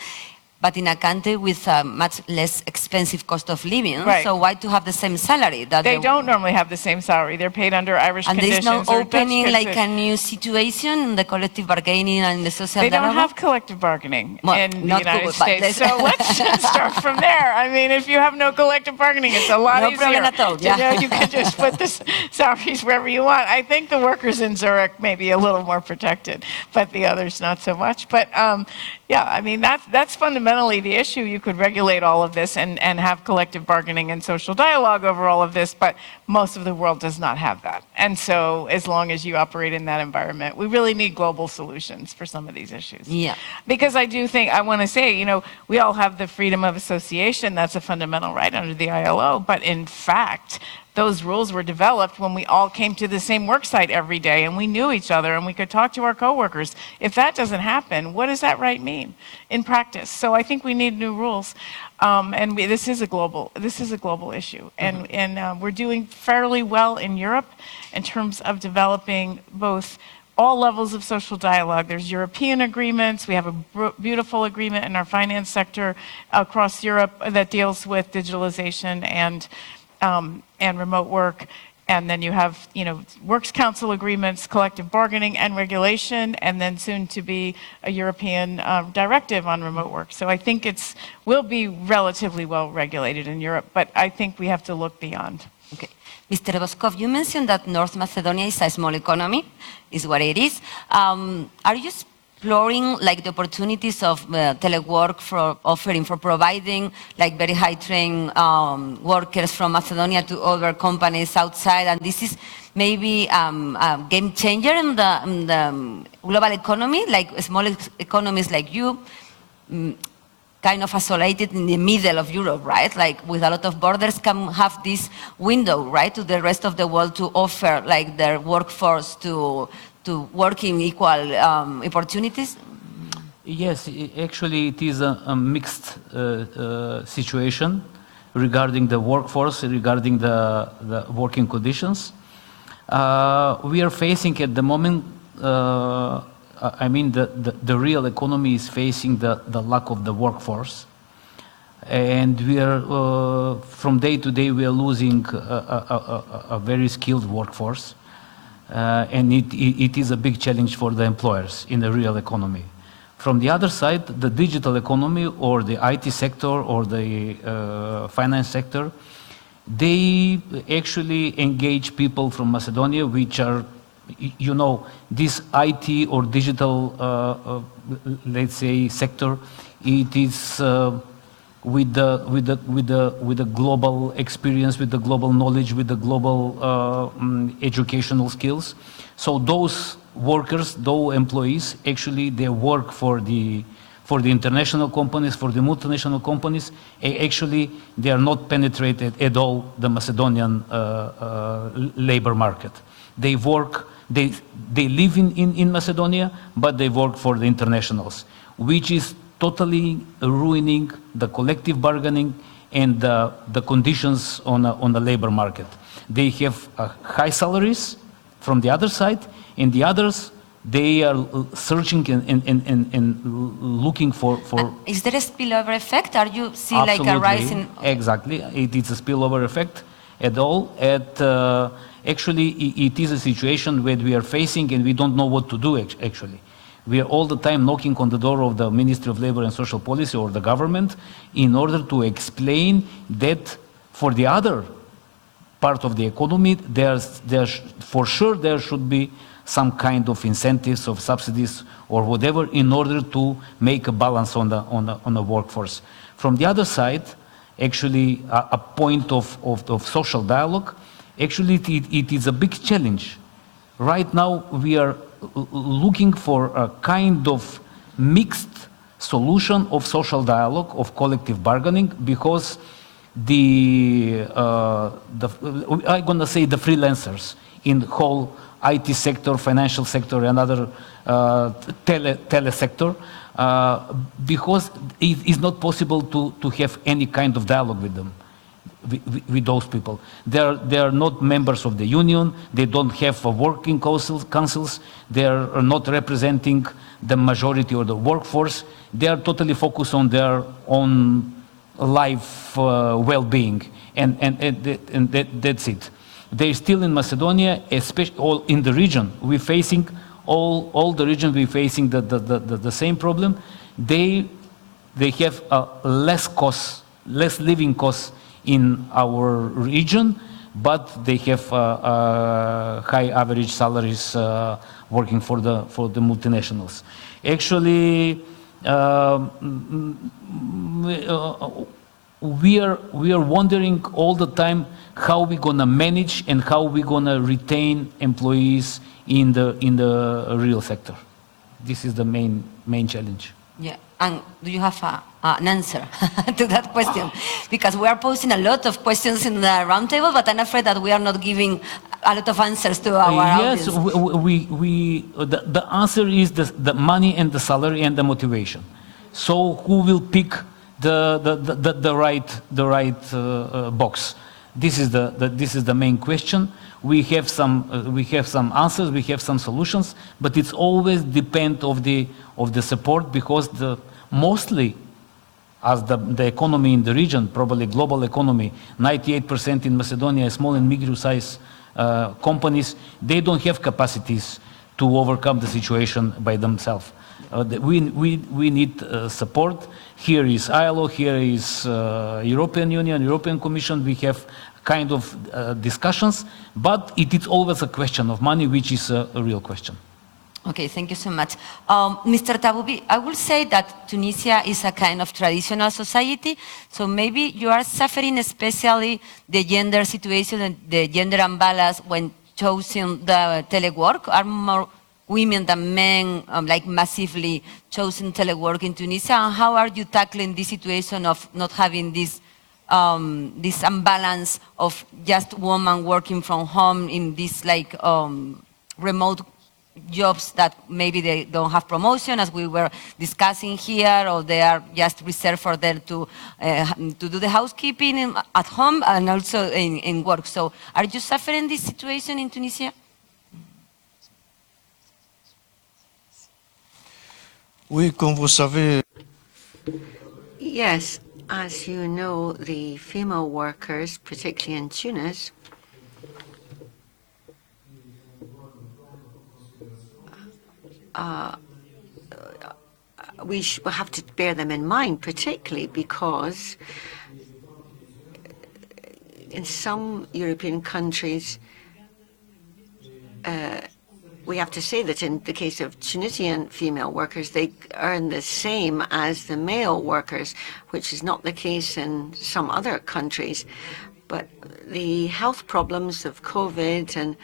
but in a country with a much less expensive cost of living. Right. So why to have the same salary? They don't normally have the same salary. They're paid under Irish conditions. And there's no or Dutch opening like conditions. a new situation in the collective bargaining and the social They don't dialogue? have collective bargaining in the not United Google, but States. let's- So let's just start from there. I mean, if you have no collective bargaining, it's a lot No easier. problem at all, yeah. You can just put the salaries wherever you want. I think the workers in Zurich may be a little more protected, but the others not so much. But yeah, I mean, that's fundamentally the issue. You could regulate all of this and have collective bargaining and social dialogue over all of this, but most of the world does not have that. And so as long as you operate in that environment, we really need global solutions for some of these issues. Yeah. Because I do think, I want to say, we all have the freedom of association. That's a fundamental right under the ILO. But in fact, those rules were developed when we all came to the same work site every day and we knew each other and we could talk to our coworkers. If that doesn't happen, what does that right mean in practice? So I think we need new rules. And this is a global issue. And we're doing fairly well in Europe in terms of developing both all levels of social dialogue. There's European agreements. We have a beautiful agreement in our finance sector across Europe that deals with digitalization and remote work. And then you have, Works Council agreements, collective bargaining and regulation, and then soon to be a European directive on remote work. So I think will be relatively well regulated in Europe, but I think we have to look beyond. Okay. Mr. Boskov, you mentioned that North Macedonia is a small economy, is what it is. Are you exploring like the opportunities of telework for providing like very high trained workers from Macedonia to other companies outside, and this is maybe a game changer in the global economy, like small economies like you, kind of isolated in the middle of Europe, right? Like with a lot of borders, can have this window, right, to the rest of the world to offer like their workforce to work in equal opportunities? Yes, actually it is a mixed situation regarding the workforce, regarding the working conditions. We are facing at the moment, I mean, the real economy is facing the lack of the workforce. And we are, from day to day, we are losing a very skilled workforce. And it is a big challenge for the employers in the real economy. From the other side, the digital economy or the IT sector or the finance sector, they actually engage people from Macedonia, which are, this IT or digital, let's say, sector. It is with the global experience, with the global knowledge, with the global educational skills. So those workers, those employees, actually they work for the international companies, for the multinational companies. Actually, they are not penetrated at all the Macedonian labor market. They work, they live in Macedonia, but they work for the internationals, which is totally ruining the collective bargaining and the conditions on the labor market. They have high salaries from the other side, and the others, they are searching and looking for... Is there a spillover effect? Are you see Absolutely, like a rise in... Exactly, it is a spillover effect at all. Actually, it is a situation where we are facing and we don't know what to do actually. We are all the time knocking on the door of the Ministry of Labor and Social Policy or the government in order to explain that for the other part of the economy, for sure there should be some kind of incentives, of subsidies or whatever in order to make a balance on the workforce. From the other side, actually a point of social dialogue, actually it is a big challenge. Right now we are looking for a kind of mixed solution of social dialogue, of collective bargaining, because I'm going to say the freelancers in whole IT sector, financial sector, and other tele sector, because it is not possible to have any kind of dialogue with them, with those people. They are not members of the union. They don't have working councils. They are not representing the majority of the workforce. They are totally focused on their own life well-being, and that's it. They're still in Macedonia, especially all in the region. We're facing all the region. We're facing the same problem. They have less living costs in our region, but they have high average salaries working for the multinationals. Actually, we are wondering all the time how we're gonna manage and how we're gonna retain employees in the real sector. This is the main challenge. Yeah, and do you have an answer to that question? Because we are posing a lot of questions in the roundtable, but I'm afraid that we are not giving a lot of answers to our audience. Yes, the answer is the money and the salary and the motivation. So who will pick the right box? This is the main question. We have some answers, we have some solutions, but it's always depend of the support, because mostly as the economy in the region, probably global economy, 98% in Macedonia, small and medium-sized companies, they don't have capacities to overcome the situation by themselves. We need support. Here is ILO, here is European Union, European Commission. We have kind of discussions, but it is always a question of money, which is a real question. Okay, thank you so much. Mr. Taboubi, I will say that Tunisia is a kind of traditional society, so maybe you are suffering especially the gender situation and the gender imbalance when choosing the telework. Are more women than men like massively choosing telework in Tunisia? And how are you tackling this situation of not having this imbalance of just women working from home in these like remote jobs that maybe they don't have promotion, as we were discussing here, or they are just reserved for them to do the housekeeping at home and also in work. So are you suffering this situation in Tunisia? Oui, comme vous savez. Yes, as you know, the female workers, particularly in Tunis, we have to bear them in mind, particularly because in some European countries, we have to say that in the case of Tunisian female workers, they earn the same as the male workers, which is not the case in some other countries. But the health problems of COVID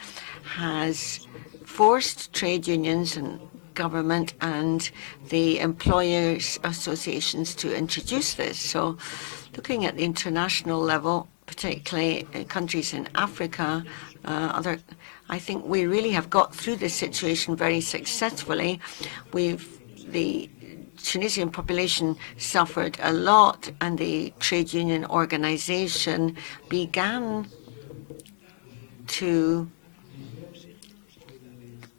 has forced trade unions and government and the employers' associations to introduce this. So looking at the international level, particularly in countries in Africa, I think we really have got through this situation very successfully. The Tunisian population suffered a lot, and the trade union organization began to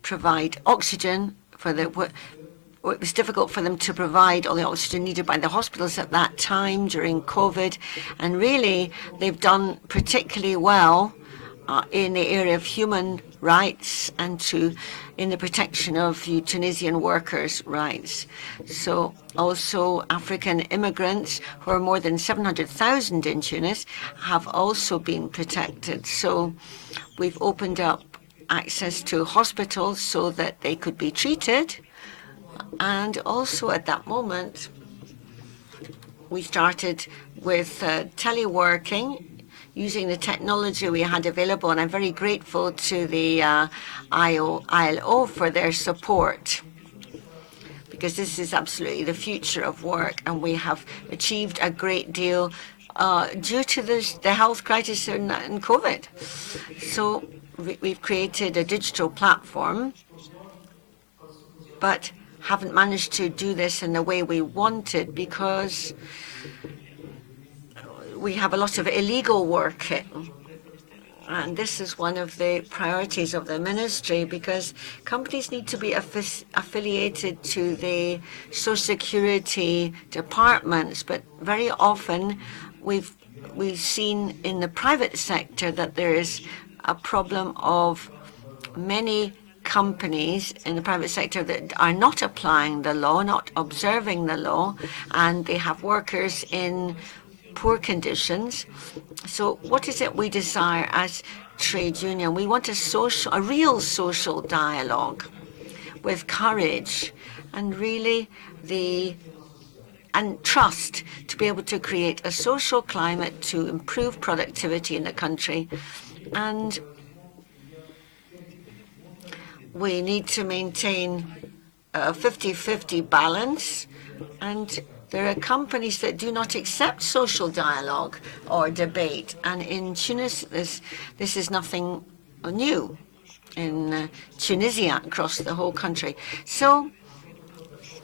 provide oxygen for it was difficult for them to provide all the oxygen needed by the hospitals at that time during COVID. And really, they've done particularly well in the area of human rights and in the protection of Tunisian workers' rights. So also African immigrants, who are more than 700,000 in Tunis, have also been protected. So we've opened up access to hospitals so that they could be treated. And also at that moment, we started with teleworking, using the technology we had available, and I'm very grateful to the ILO for their support, because this is absolutely the future of work, and we have achieved a great deal due to the health crisis and COVID. So we've created a digital platform, but haven't managed to do this in the way we wanted because we have a lot of illegal working. And this is one of the priorities of the ministry because companies need to be affiliated to the social security departments. But very often we've seen in the private sector that there is a problem of many companies in the private sector that are not applying the law, not observing the law, and they have workers in poor conditions. So what is it we desire as trade union? We want a real social dialogue with courage and really and trust to be able to create a social climate to improve productivity in the country. And we need to maintain a 50-50 balance, and there are companies that do not accept social dialogue or debate. And in Tunis, this is nothing new in Tunisia, across the whole country. So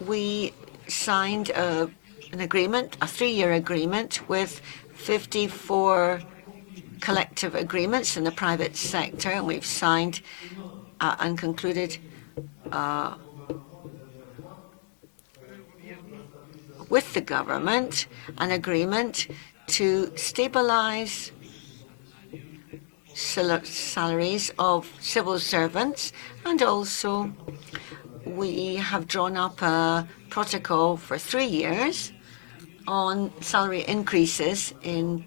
we signed an agreement, a 3-year agreement with 54 collective agreements in the private sector, and we've signed and concluded with the government an agreement to stabilize salaries of civil servants, and also we have drawn up a protocol for 3 years on salary increases in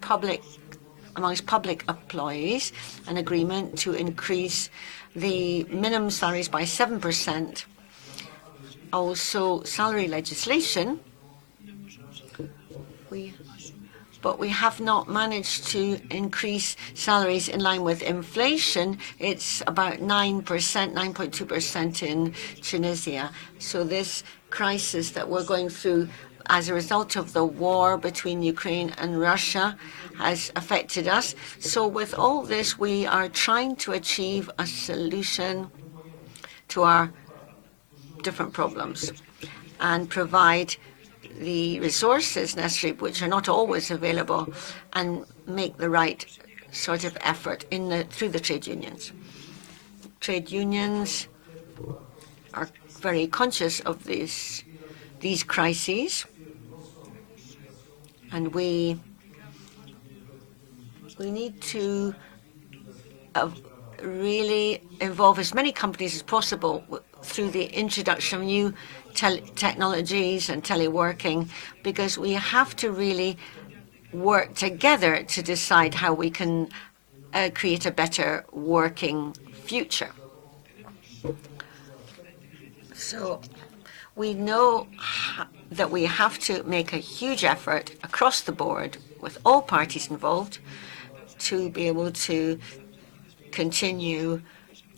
amongst public employees, an agreement to increase the minimum salaries by 7%. Also, salary legislation. But we have not managed to increase salaries in line with inflation. It's about 9%, 9.2% in Tunisia. So this crisis that we're going through as a result of the war between Ukraine and Russia has affected us. So with all this, we are trying to achieve a solution to our different problems and provide the resources necessary, which are not always available, and make the right sort of effort through the trade unions. Trade unions are very conscious of these crises, and we need to really involve as many companies as possible through the introduction of new technologies and teleworking, because we have to really work together to decide how we can create a better working future. So we know that we have to make a huge effort across the board with all parties involved to be able to continue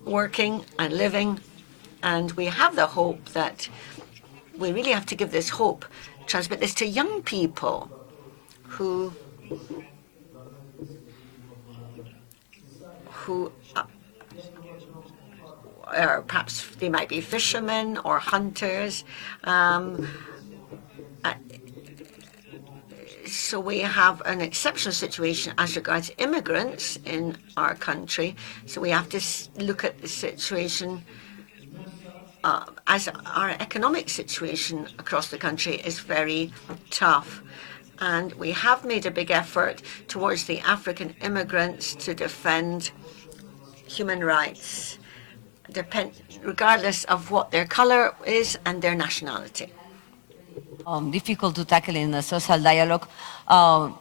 working and living. And we have the hope that we really have to give this hope, transmit this to young people who or perhaps they might be fishermen or hunters. So we have an exceptional situation as regards immigrants in our country. So we have to look at the situation as our economic situation across the country is very tough. And we have made a big effort towards the African immigrants to defend human rights, regardless of what their color is and their nationality. Difficult to tackle in the social dialogue.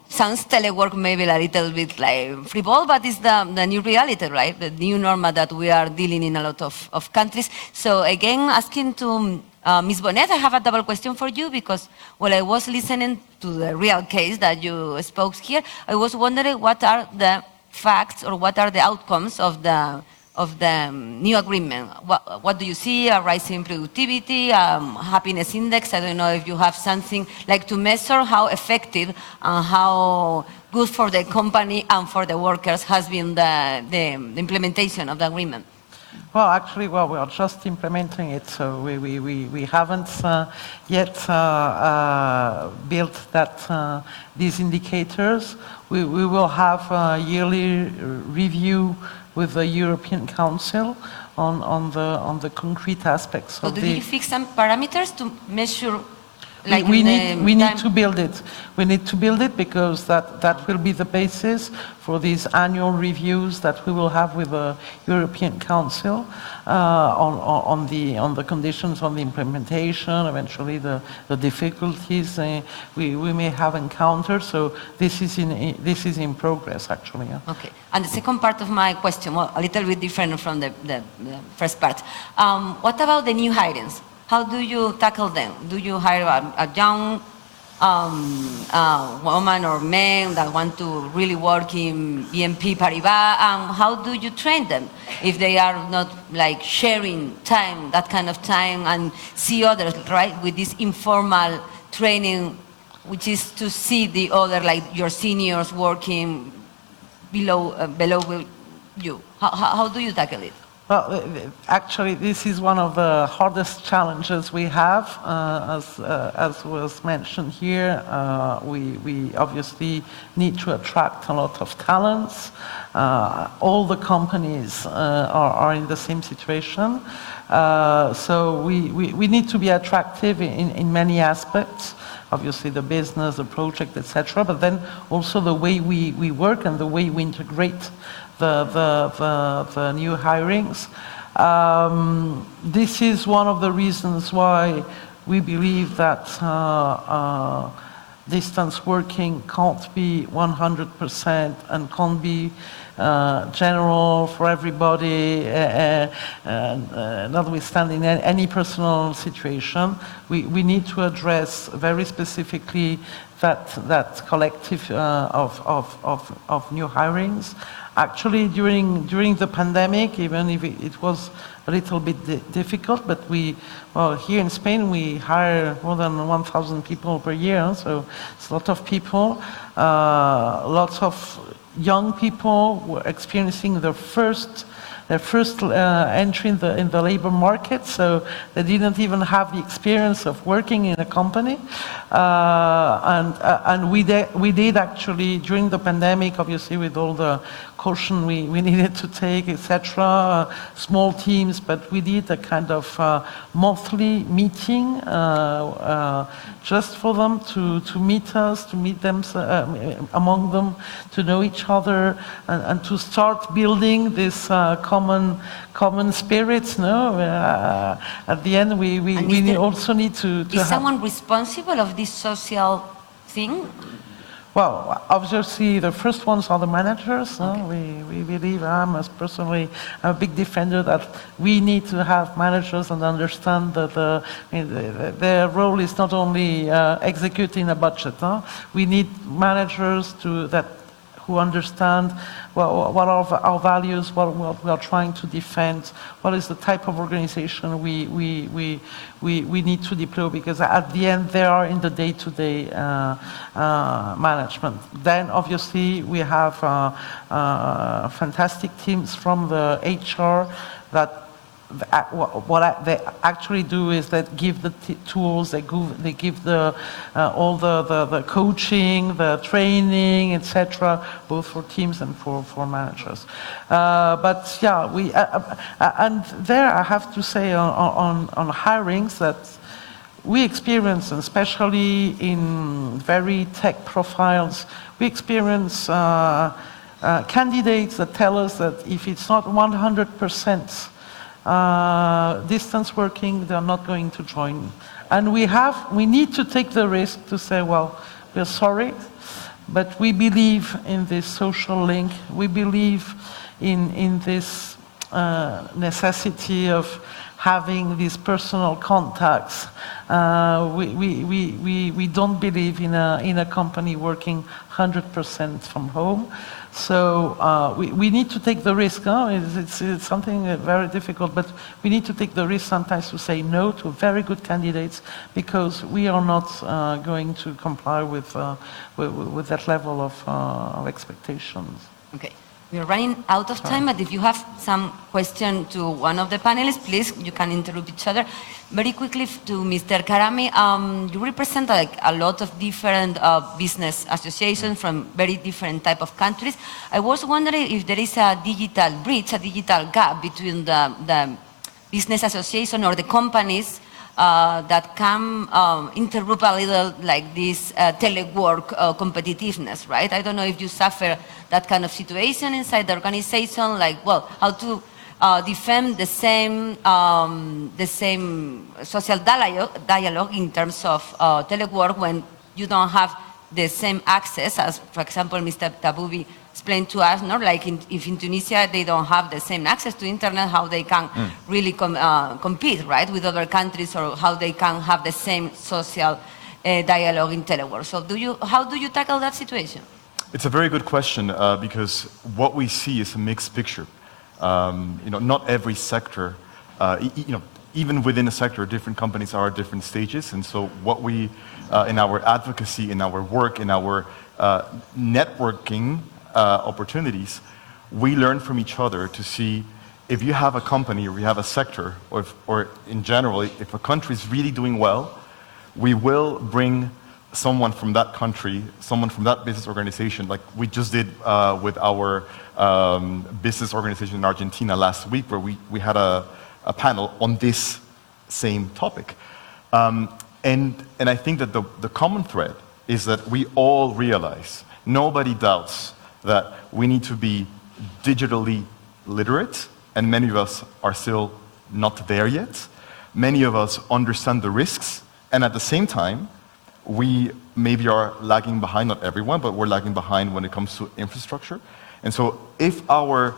Sounds telework maybe a little bit like frivol, but it's the new reality, right? The new norma that we are dealing in a lot of countries. So again, asking to Ms. Bonet, I have a double question for you, because while I was listening to the real case that you spoke here, I was wondering what are the facts or what are the outcomes of the new agreement. What do you see? A rising productivity, happiness index? I don't know if you have something like to measure how effective and how good for the company and for the workers has been the implementation of the agreement? Well, actually, we are just implementing it, so we haven't yet built these indicators. We will have a yearly review with the European Council on the concrete aspects So of do the... you fix some parameters to measure? We need to build it. We need to build it because that will be the basis for these annual reviews that we will have with the European Council on the conditions, on the implementation, eventually the difficulties we may have encountered. So this is in progress, actually. Yeah. Okay. And the second part of my question, well, a little bit different from the first part. What about the new hirings? How do you tackle them? Do you hire a young woman or man that want to really work in BNP Paribas? How do you train them if they are not like sharing time, that kind of time, and see others, right? With this informal training, which is to see the other, like your seniors working below you. How do you tackle it? Well, actually, this is one of the hardest challenges we have. As was mentioned here, we obviously need to attract a lot of talents. All the companies are in the same situation. So we need to be attractive in many aspects. Obviously the business, the project, etc. But then also the way we work and the way we integrate the new hirings. This is one of the reasons why we believe that distance working can't be 100% and can't be general for everybody, notwithstanding any personal situation. We need to address very specifically that collective of new hirings. Actually, during the pandemic, even if it was a little bit difficult, but here in Spain, we hire more than 1,000 people per year, so it's a lot of people. Lots of young people were experiencing their first entry in the labor market, so they didn't even have the experience of working in a company. And we did actually, during the pandemic, obviously with all the caution we needed to take, etc., small teams, but we did a kind of monthly meeting just for them to meet us, to meet them among them, to know each other, and to start building this common spirits. No, at the end we also need to is have someone responsible of this social thing? Well, obviously, the first ones are the managers. Okay. We believe, I'm personally a big defender that we need to have managers and understand that their role is not only executing a budget. We need managers who understand what are our values, what we are trying to defend, what is the type of organization we need to deploy, because at the end they are in the day-to-day management. Then obviously we have fantastic teams from the HR that what they actually do is that give the tools, they give all the coaching, the training, etc., both for teams and for managers. But yeah, and there I have to say on hirings that we experience, and especially in very tech profiles, we experience candidates that tell us that if it's not 100% distance working, they're not going to join. And we need to take the risk to say, well, we're sorry, but we believe in this social link. We believe in this necessity of having these personal contacts. We don't believe in a company working 100% from home. So we need to take the risk. It's something very difficult, but we need to take the risk sometimes to say no to very good candidates, because we are not going to comply with that level of expectations. Okay. We're running out of time, but if you have some question to one of the panelists, please, you can interrupt each other. Very quickly to Mr. Karami, you represent a lot of different business associations from very different type of countries. I was wondering if there is a digital bridge, a digital gap between the business association or the companies that can interrupt a little like this telework competitiveness, right? I don't know if you suffer that kind of situation inside the organization, like, well, how to defend the same social dialogue in terms of telework when you don't have the same access as, for example, Mr. Taboubi explained to us, no? Like if in Tunisia they don't have the same access to internet, how they can really compete, right, with other countries, or how they can have the same social dialogue in telework. So how do you tackle that situation? It's a very good question because what we see is a mixed picture. Not every sector, even within a sector, different companies are at different stages, and so what we, in our advocacy, in our work, in our networking opportunities, we learn from each other to see if you have a company or you have a sector, or in general, if a country is really doing well, we will bring someone from that country, someone from that business organization, like we just did with our business organization in Argentina last week, where we had a panel on this same topic. And I think that the common thread is that we all realize, nobody doubts that we need to be digitally literate, and many of us are still not there yet. Many of us understand the risks, and at the same time, we maybe are lagging behind, not everyone, but we're lagging behind when it comes to infrastructure. And so if our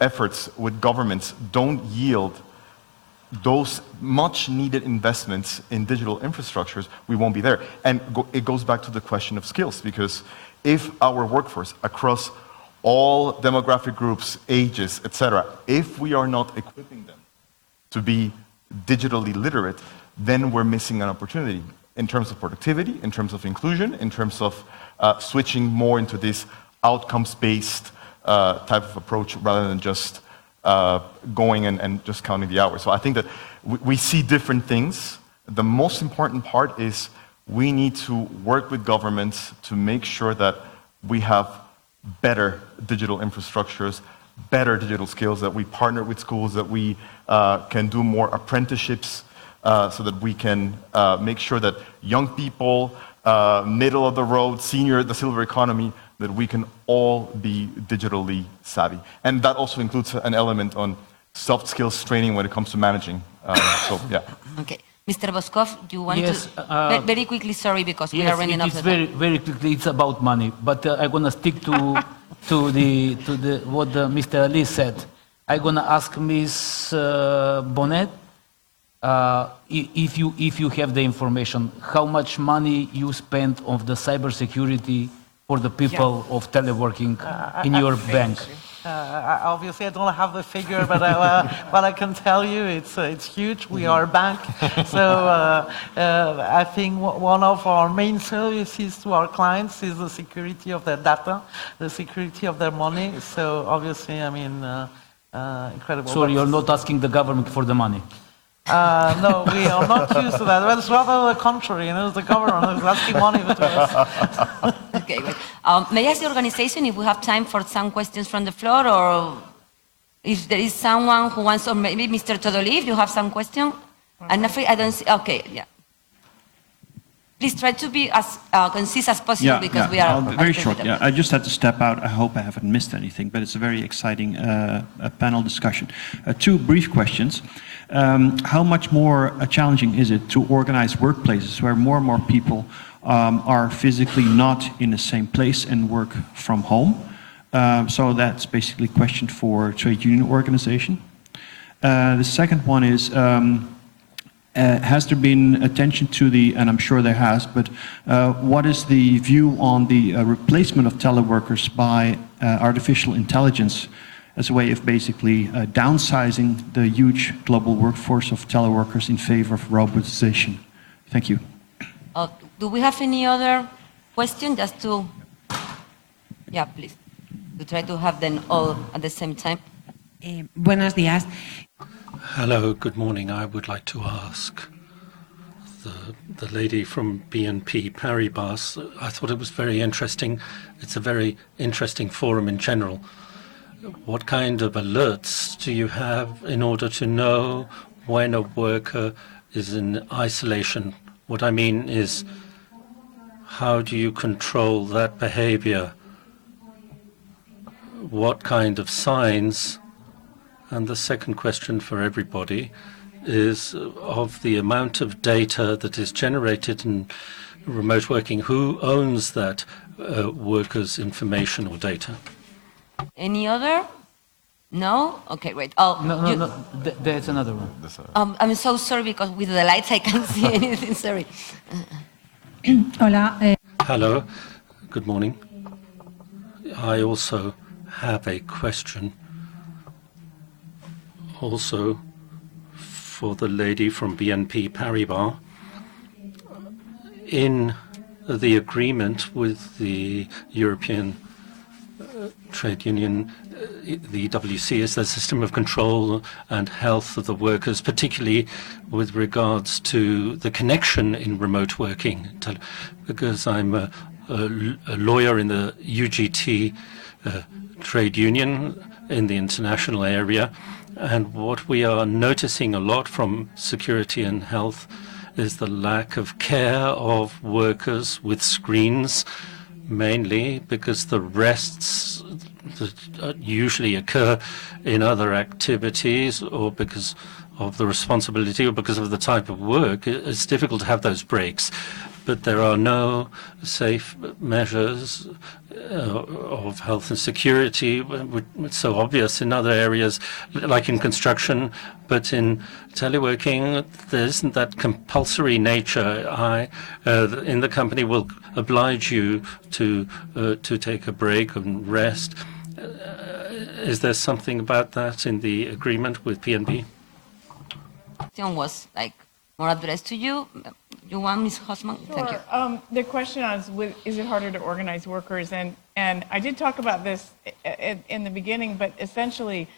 efforts with governments don't yield those much needed investments in digital infrastructures, we won't be there. And it goes back to the question of skills, because if our workforce across all demographic groups, ages, etc., if we are not equipping them to be digitally literate, then we're missing an opportunity in terms of productivity, in terms of inclusion, in terms of switching more into this outcomes-based type of approach rather than just going and just counting the hours. So I think that we see different things. The most important part is we need to work with governments to make sure that we have better digital infrastructures, better digital skills, that we partner with schools, that we can do more apprenticeships, so that we can make sure that young people, middle of the road, senior, the silver economy, that we can all be digitally savvy. And that also includes an element on soft skills training when it comes to managing. So, yeah. Okay. Mr. Boskov, do you want to... very quickly, sorry, because we are running out of time. Very quickly, it's about money. But I'm going to stick to what Mr. Ali said. I'm going to ask Ms. Bonnet, if you have the information, how much money you spent on the cybersecurity for the people of teleworking in your bank? Obviously, I don't have the figure, but what I can tell you, it's huge. We are a bank, so I think one of our main services to our clients is the security of their data, the security of their money. So obviously, I mean, incredible. So you're not asking the government for the money? No, we are not used to that. Well, it's rather the contrary. The government is asking money to us. Okay, great. May I ask the organization if we have time for some questions from the floor, or if there is someone who wants, or maybe Mr. Todoli, if you have some question? I'm afraid I don't see. Okay, yeah. Please try to be as concise as possible, because we are very short. Yeah, I just had to step out. I hope I haven't missed anything, but it's a very exciting panel discussion. Two brief questions. How much more challenging is it to organize workplaces where more and more people are physically not in the same place and work from home? So that's basically a question for trade union organization. The second one is, has there been attention to the, and I'm sure there has, but what is the view on the replacement of teleworkers by artificial intelligence as a way of basically downsizing the huge global workforce of teleworkers in favor of robotization? Thank you. Do we have any other question? Just to, yeah, please. To try to have them all at the same time. Buenos días. Hello, good morning. I would like to ask the lady from BNP Paribas. I thought it was very interesting. It's a very interesting forum in general. What kind of alerts do you have in order to know when a worker is in isolation? What I mean is, how do you control that behavior? What kind of signs? And the second question for everybody is of the amount of data that is generated in remote working, who owns that workers' information or data? Any other? No? Okay, great. No. There's another one. I'm so sorry because with the lights I can't see anything. Sorry. Hola. Hello, good morning. I also have a question. Also for the lady from BNP Paribas. In the agreement with the European Trade Union, the EWC, is the system of control and health of the workers, particularly with regards to the connection in remote working. Because I'm a lawyer in the UGT trade union in the international area, and what we are noticing a lot from security and health is the lack of care of workers with screens, mainly because the rests that usually occur in other activities or because of the responsibility or because of the type of work, it's difficult to have those breaks. But there are no safe measures of health and security. It's so obvious in other areas, like in construction, but in teleworking, there isn't that compulsory nature. In the company will oblige you to take a break and rest. Is there something about that in the agreement with PNB? Question was like more addressed to you. You want Ms. Hosman? Sure. Thank you. The question is it harder to organize workers? And I did talk about this in the beginning, but essentially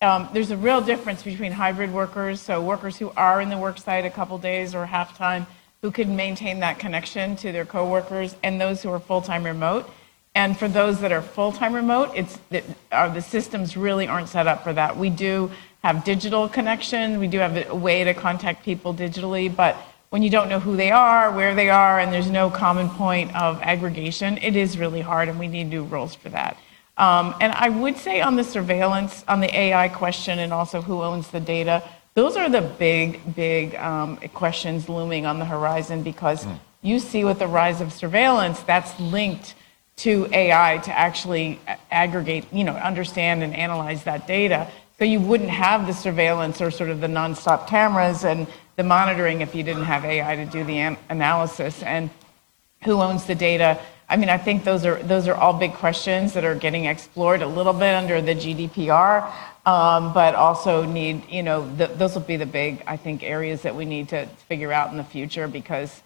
there's a real difference between hybrid workers, so workers who are in the work site a couple days or half time, who can maintain that connection to their coworkers, and those who are full-time remote. And for those that are full-time remote, the systems really aren't set up for that. We do have digital connection. We do have a way to contact people digitally, but when you don't know who they are, where they are, and there's no common point of aggregation, it is really hard, and we need new rules for that. And I would say on the surveillance, on the AI question, and also who owns the data, those are the big questions looming on the horizon, because you see with the rise of surveillance, that's linked to AI to actually aggregate, understand and analyze that data. So you wouldn't have the surveillance or sort of the nonstop cameras and the monitoring if you didn't have AI to do the analysis. And who owns the data? I mean, I think those are all big questions that are getting explored a little bit under the GDPR, but also need, those will be the big, I think, areas that we need to figure out in the future, because,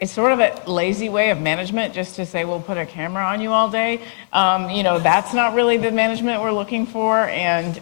it's sort of a lazy way of management just to say, we'll put a camera on you all day. That's not really the management we're looking for. And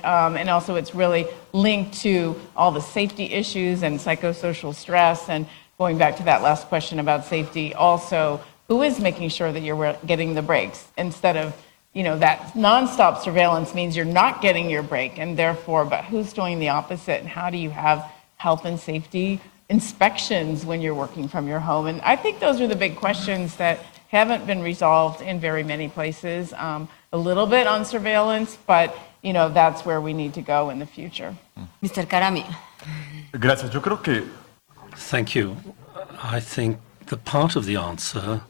also it's really linked to all the safety issues and psychosocial stress. And going back to that last question about safety, also, who is making sure that you're getting the breaks instead of, that nonstop surveillance means you're not getting your break, and therefore, but who's doing the opposite, and how do you have health and safety inspections when you're working from your home? And I think those are the big questions that haven't been resolved in very many places. A little bit on surveillance, but that's where we need to go in the future. Mr. Karami. Gracias. Yo creo que Thank you. I think the part of the answer,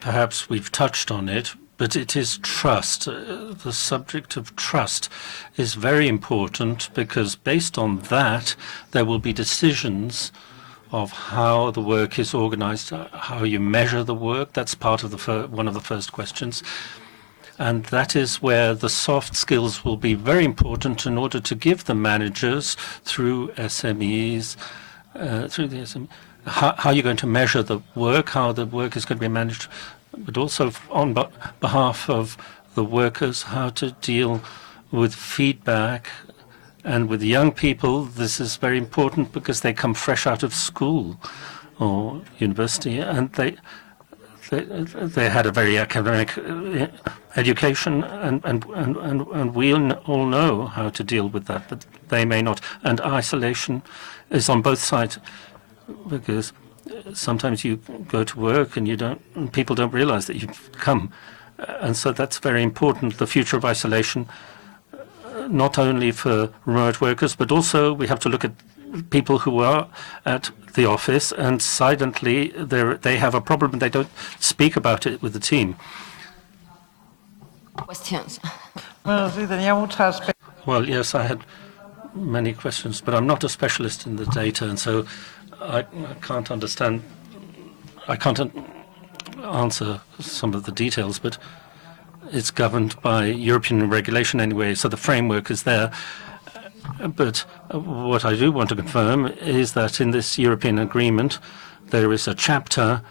perhaps we've touched on it, but it is trust. The subject of trust is very important because based on that, there will be decisions of how the work is organized, how you measure the work. That's part of one of the first questions. And that is where the soft skills will be very important in order to give the managers through SMEs, how you're going to measure the work, how the work is going to be managed, but also on behalf of the workers, how to deal with feedback. And with young people, this is very important because they come fresh out of school or university, and they had a very academic education, and we all know how to deal with that, but they may not. And isolation is on both sides, because sometimes you go to work and people don't realize that you've come, and so that's very important. The future of isolation, not only for remote workers, but also we have to look at people who are at the office and silently they have a problem and they don't speak about it with the team. Questions. Well, yes, I had many questions, but I'm not a specialist in the data, and so I can't answer some of the details, but it's governed by European regulation anyway, so the framework is there. But what I do want to confirm is that in this European agreement, there is a chapter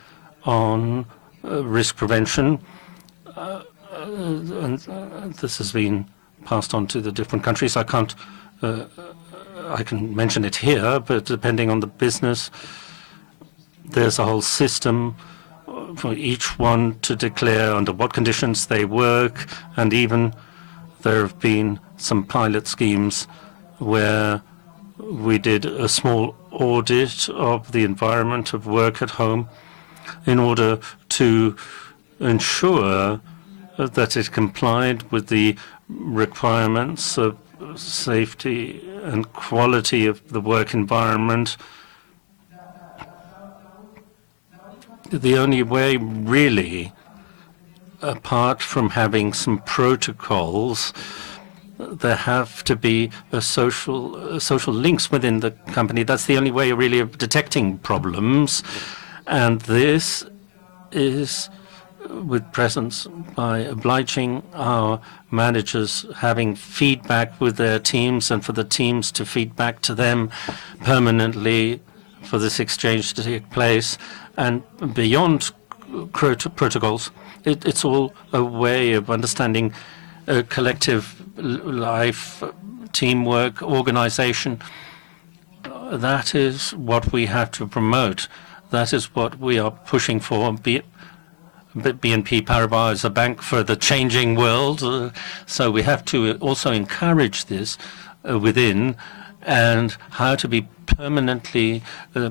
on risk prevention, and this has been passed on to the different countries. I can mention it here, but depending on the business, there's a whole system for each one to declare under what conditions they work, and even there have been some pilot schemes where we did a small audit of the environment of work at home in order to ensure that it complied with the requirements of safety and quality of the work environment. The only way, really, apart from having some protocols, there have to be social links within the company. That's the only way, really, of detecting problems. And this is with presence by obliging our managers having feedback with their teams and for the teams to feedback to them permanently for this exchange to take place. And beyond protocols, it's all a way of understanding collective life, teamwork, organization. That is what we have to promote. That is what we are pushing for. BNP Paribas is a bank for the changing world, so we have to also encourage this within, and how to be permanently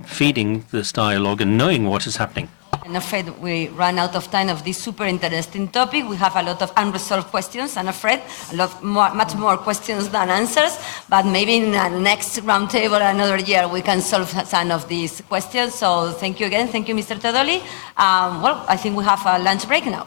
feeding this dialogue and knowing what is happening. I'm afraid we ran out of time of this super interesting topic. We have a lot of unresolved questions, I'm afraid, much more questions than answers, but maybe in the next roundtable another year we can solve some of these questions. So thank you again. Thank you, Mr. Todoli. Well, I think we have a lunch break now.